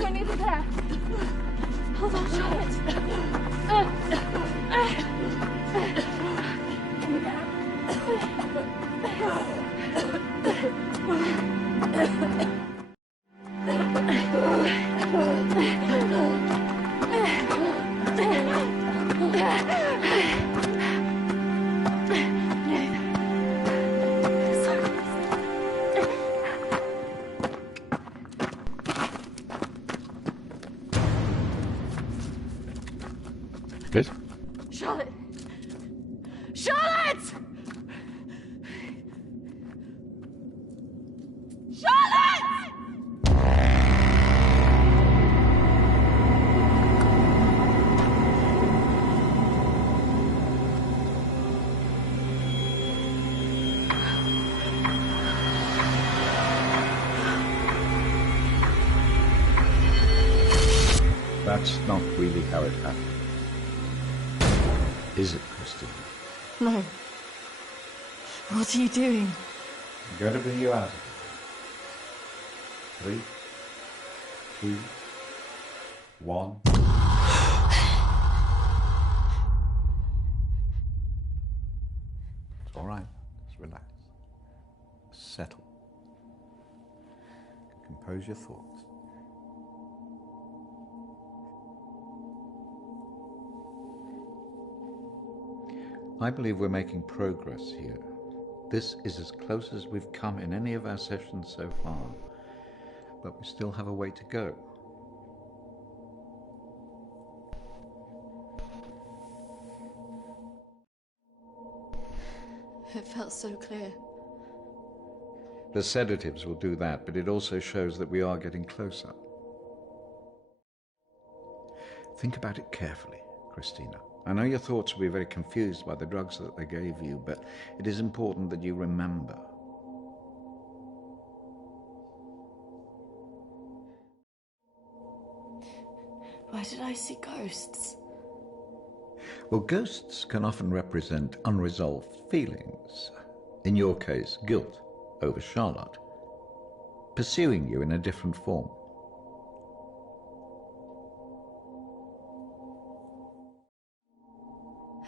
I need it there. Hold on, Charlotte. Gut. Charlotte! Charlotte! Charlotte! That's not really how it happened. Is it, Kristina? No. What are you doing? I'm going to bring you out of it. 3, 2, 1. It's all right. Just relax. Settle. Compose your thoughts. I believe we're making progress here. This is as close as we've come in any of our sessions so far, but we still have a way to go. It felt so clear. The sedatives will do that, but it also shows that we are getting closer. Think about it carefully, Kristina. I know your thoughts will be very confused by the drugs that they gave you, but it is important that you remember. Why did I see ghosts? Well, ghosts can often represent unresolved feelings. In your case, guilt over Charlotte, pursuing you in a different form.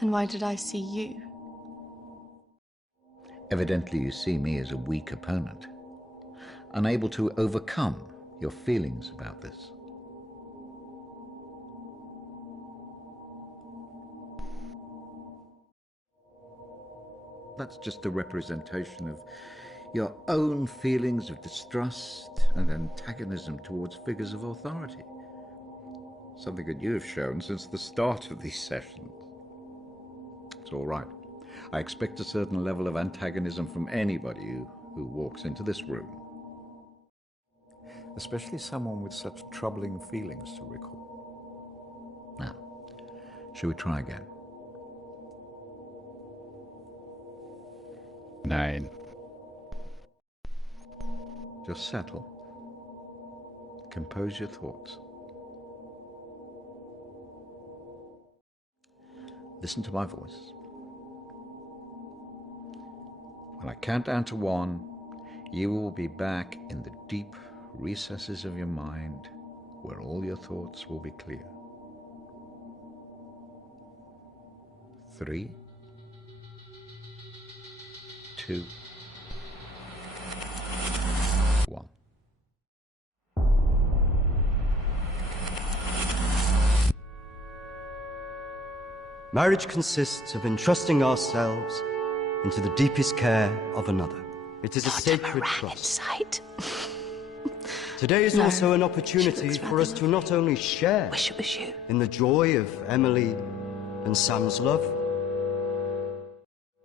And why did I see you? Evidently you see me as a weak opponent, unable to overcome your feelings about this. That's just a representation of your own feelings of distrust and antagonism towards figures of authority. Something that you have shown since the start of these sessions. It's all right. I expect a certain level of antagonism from anybody who walks into this room. Especially someone with such troubling feelings to recall. Now, shall we try again? Nein. Just settle. Compose your thoughts. Listen to my voice. When I count down to 1, you will be back in the deep recesses of your mind where all your thoughts will be clear. 3, 2, Marriage consists of entrusting ourselves into the deepest care of another. It is a sacred trust. Today is also an opportunity for us to not only share in the joy of Emily and Sam's love,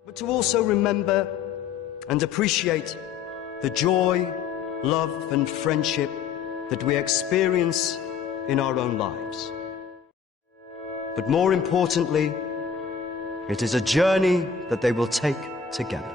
but to also remember and appreciate the joy, love and friendship that we experience in our own lives. But more importantly, it is a journey that they will take together.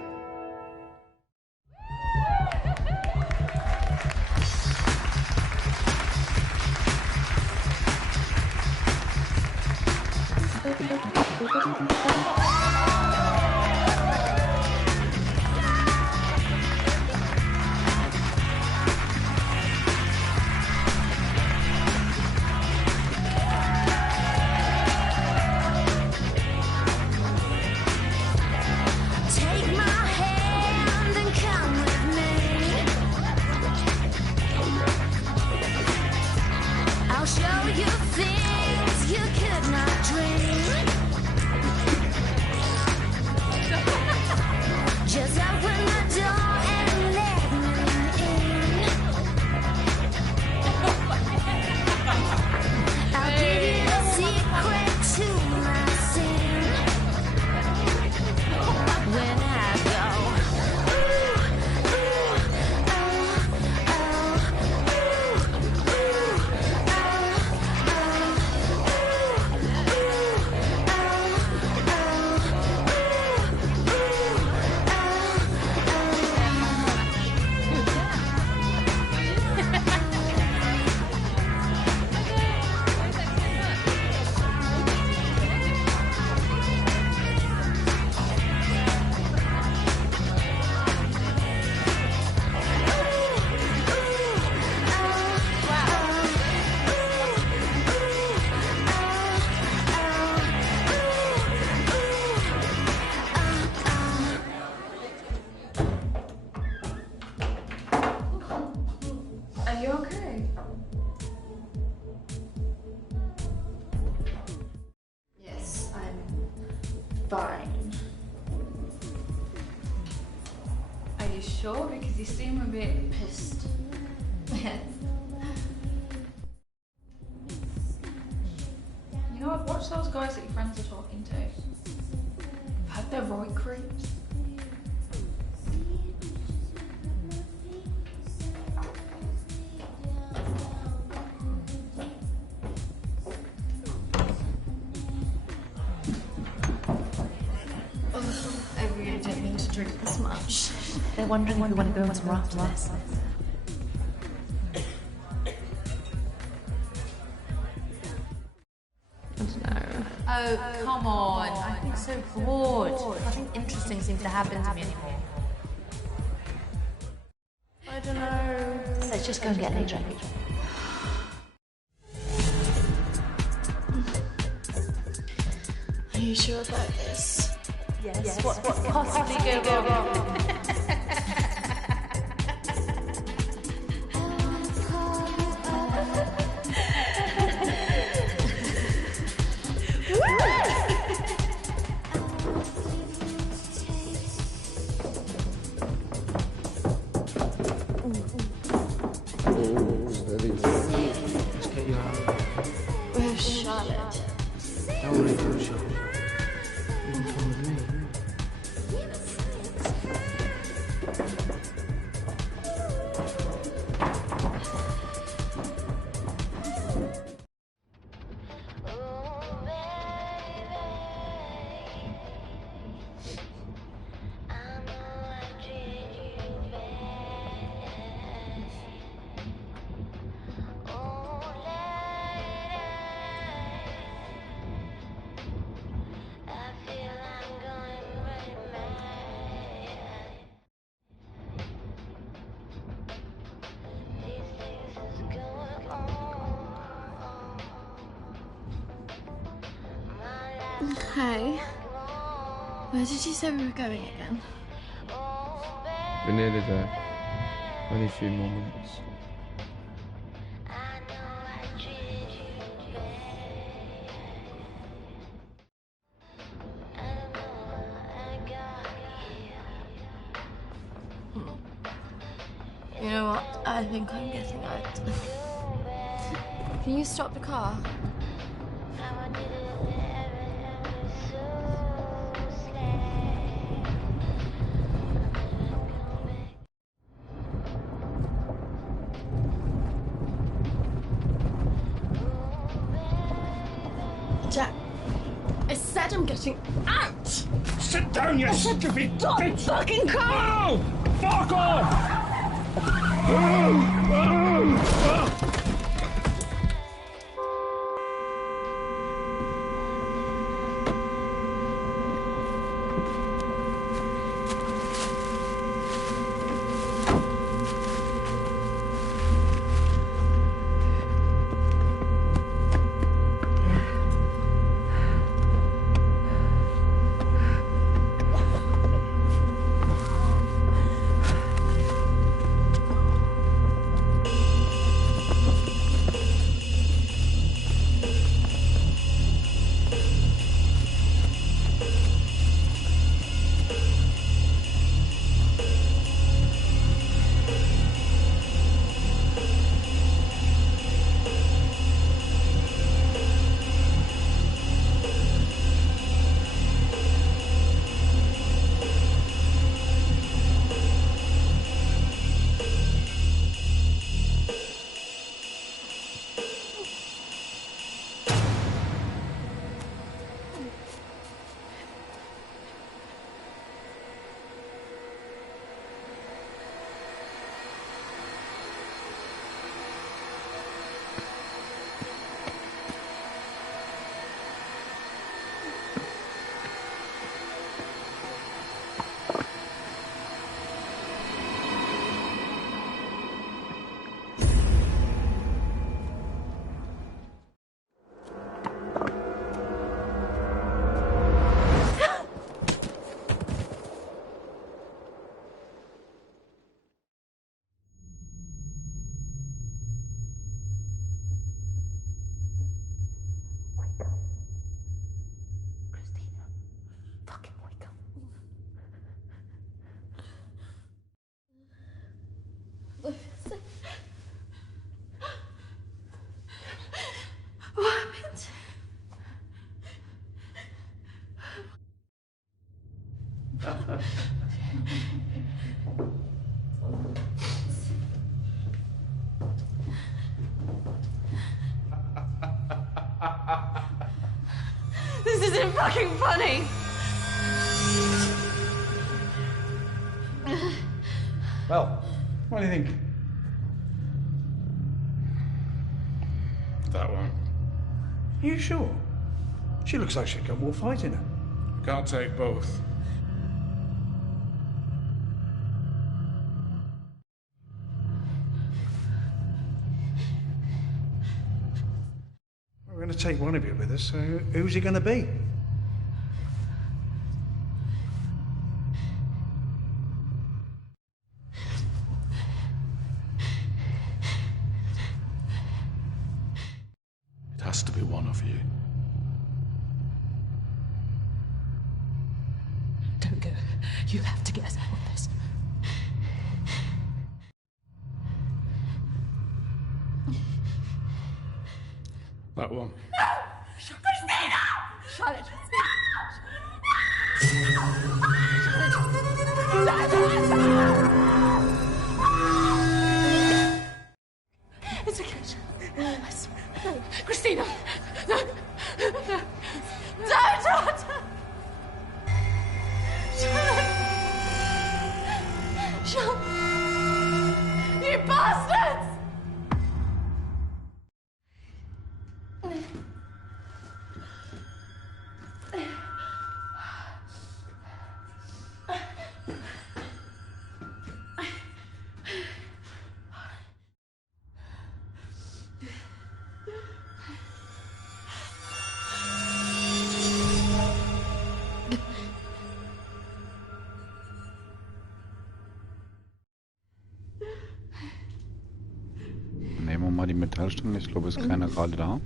Fine. Are you sure? Because you seem a bit pissed. You know, I've watched those guys that your friends are talking to. I've had their right creeps. I really didn't mean to drink this much. They're wondering if we want to go on tomorrow after this. Oh, come on. I've been so bored. Nothing interesting seems to happen to me anymore. I don't know. Let's just go and get later. Are you sure about this? Yes. What could possibly go wrong? Where's Charlotte? Don't worry about Charlotte. You can come with me. Hey, where did you say we were going again? We're nearly there. Only a few more minutes. You know what? I think I'm getting out. Can you stop the car? Jack, I said I'm getting out! Sit down, you stupid bitch! Fucking car! No! Fuck off! This isn't fucking funny! Well, what do you think? That one. Are you sure? She looks like she's got more fight in her. Can't take both. We're going to take one of you with us, so who's it going to be? It has to be one of you. Don't go. You have to get us out of this. That one. No! Kristina! Charlotte! It's okay, Charlotte. I swear. No. Kristina! No! No! Don't, Charlotte! Charlotte! You bastards! Nehmen wir mal die Metallstange. Ich glaube, es ist keiner gerade da.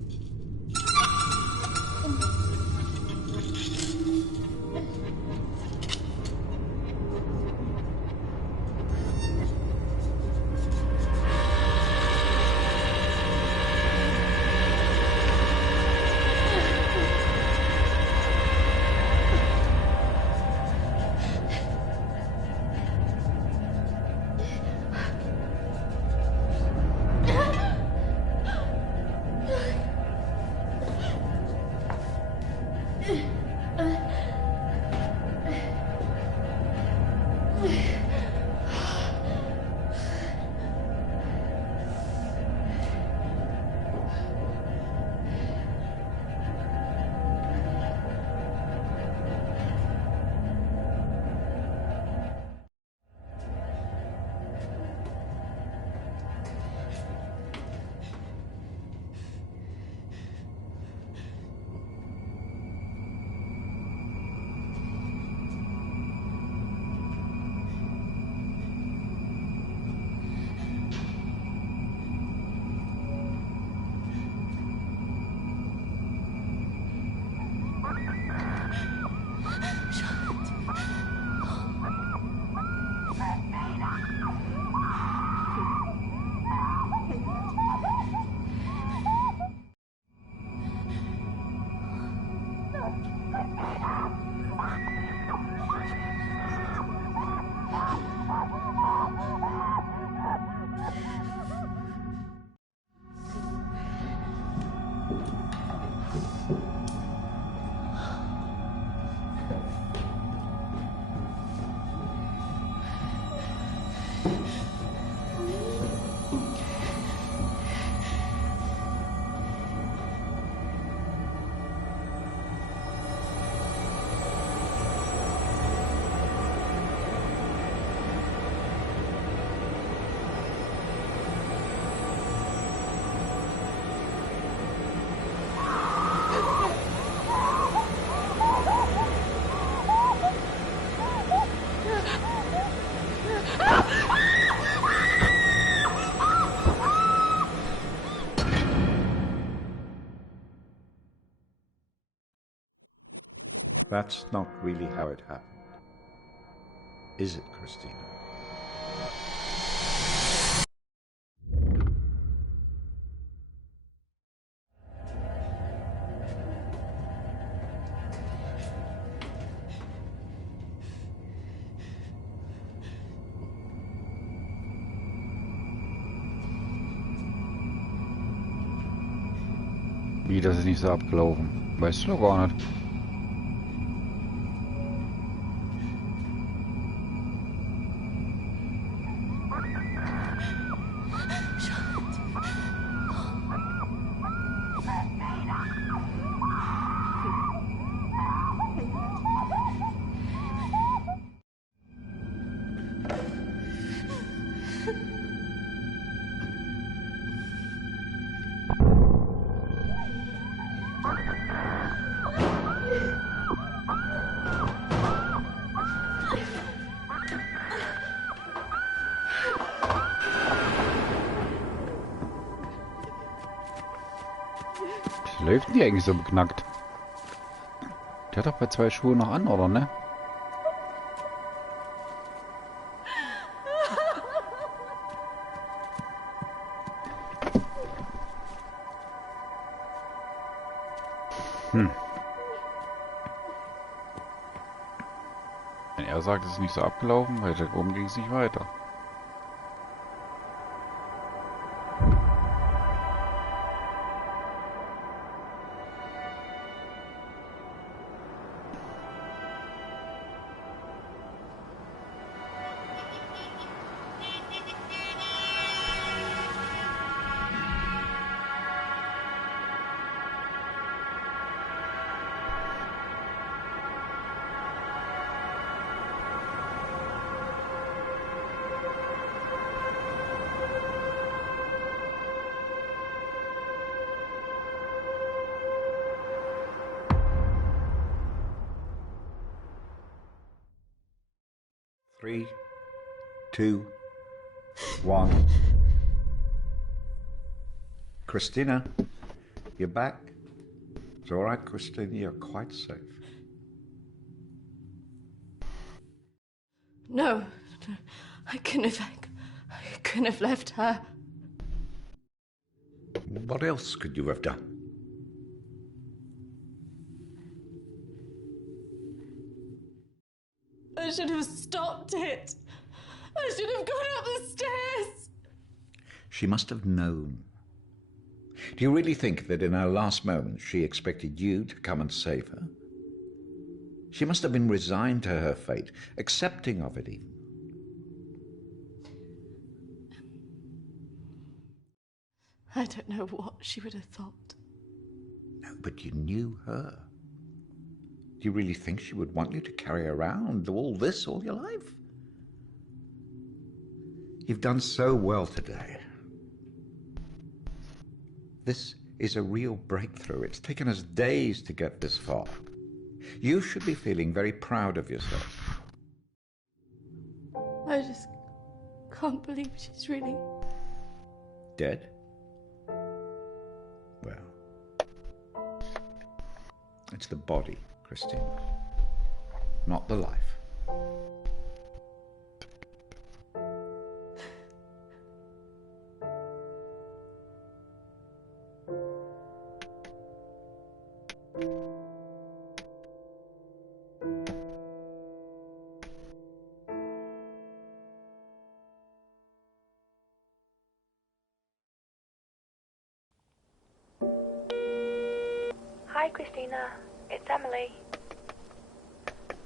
That's not really how it happened. Is it, Kristina? Wie, das ist nicht so abgelaufen? Weißt du doch gar nicht. Läuft denn die eigentlich so beknackt? Der hat doch bei 2 Schuhe noch an, oder ne? Wenn er sagt, es ist nicht so abgelaufen, weil da oben ging es nicht weiter. Three, 2, 1. Kristina, you're back. It's all right, Kristina, you're quite safe. No, I couldn't have left her. What else could you have done? I should have stopped it. I should have gone up the stairs. She must have known. Do you really think that in her last moments she expected you to come and save her? She must have been resigned to her fate, accepting of it even. I don't know what she would have thought. No, but you knew her. Do you really think she would want you to carry around all this all your life? You've done so well today. This is a real breakthrough. It's taken us days to get this far. You should be feeling very proud of yourself. I just can't believe she's really... Dead? Well, it's the body, Kristina, not the life. Hi, Kristina. It's Emily.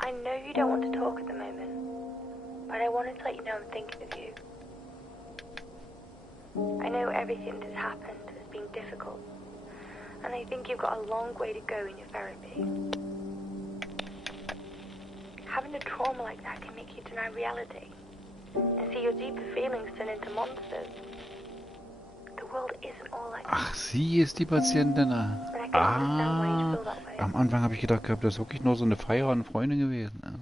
I know you don't want to talk at the moment, but I wanted to let you know I'm thinking of you. I know everything that's happened has been difficult, and I think you've got a long way to go in your therapy. Having a trauma like that can make you deny reality and see your deeper feelings turn into monsters. The world isn't all like that. Ach, sie ist die Patientin. Ah, am Anfang habe ich gedacht gehabt, das ist wirklich nur so eine Feier und Freundin gewesen. Ah.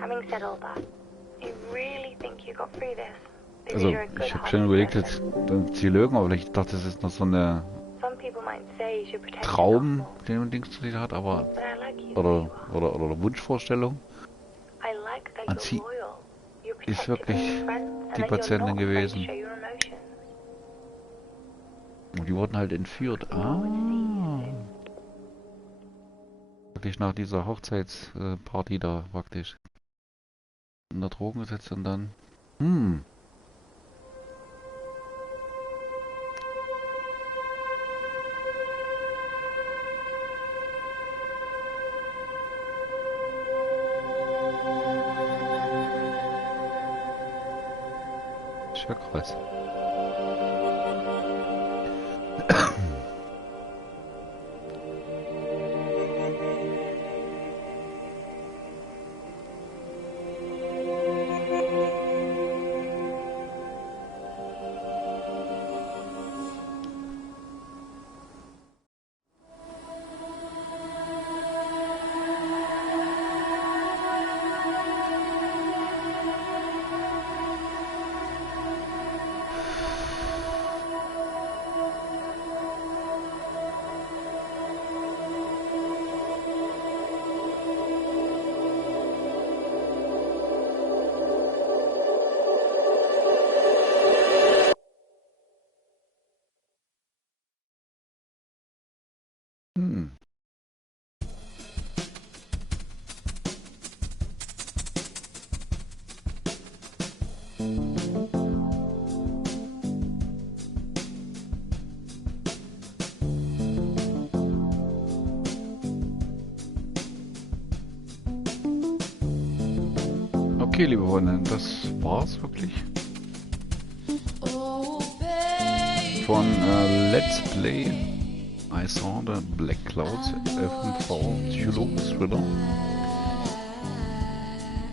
Having said all that, you really think you got through this? Also, ich habe schon überlegt, jetzt sie lügen, aber ich dachte, das ist noch so eine Traum, den man Dings zu sich hat, aber oder Wunschvorstellung. Und sie ist wirklich die Patientin gewesen. Und die wurden halt entführt. Ah. Wirklich nach dieser Hochzeitsparty da praktisch. In der Drogen gesetzt und dann. Ist ja krass. Okay, liebe Freunde, das war's wirklich. Von Let's Play I Saw the Black Clouds FMV-Thriller.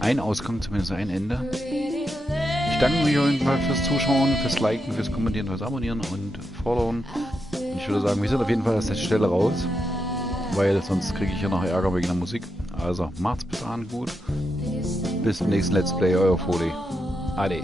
Ein Ausgang, zumindest ein Ende. Ich danke euch auf jeden Fall fürs Zuschauen, fürs Liken, fürs Kommentieren, fürs Abonnieren und Followen. Und ich würde sagen, wir sind auf jeden Fall aus der Stelle raus, weil sonst kriege ich ja noch Ärger wegen der Musik. Also macht's bis dahin gut. Bis zum nächsten Let's Play, euer Foli. Ade.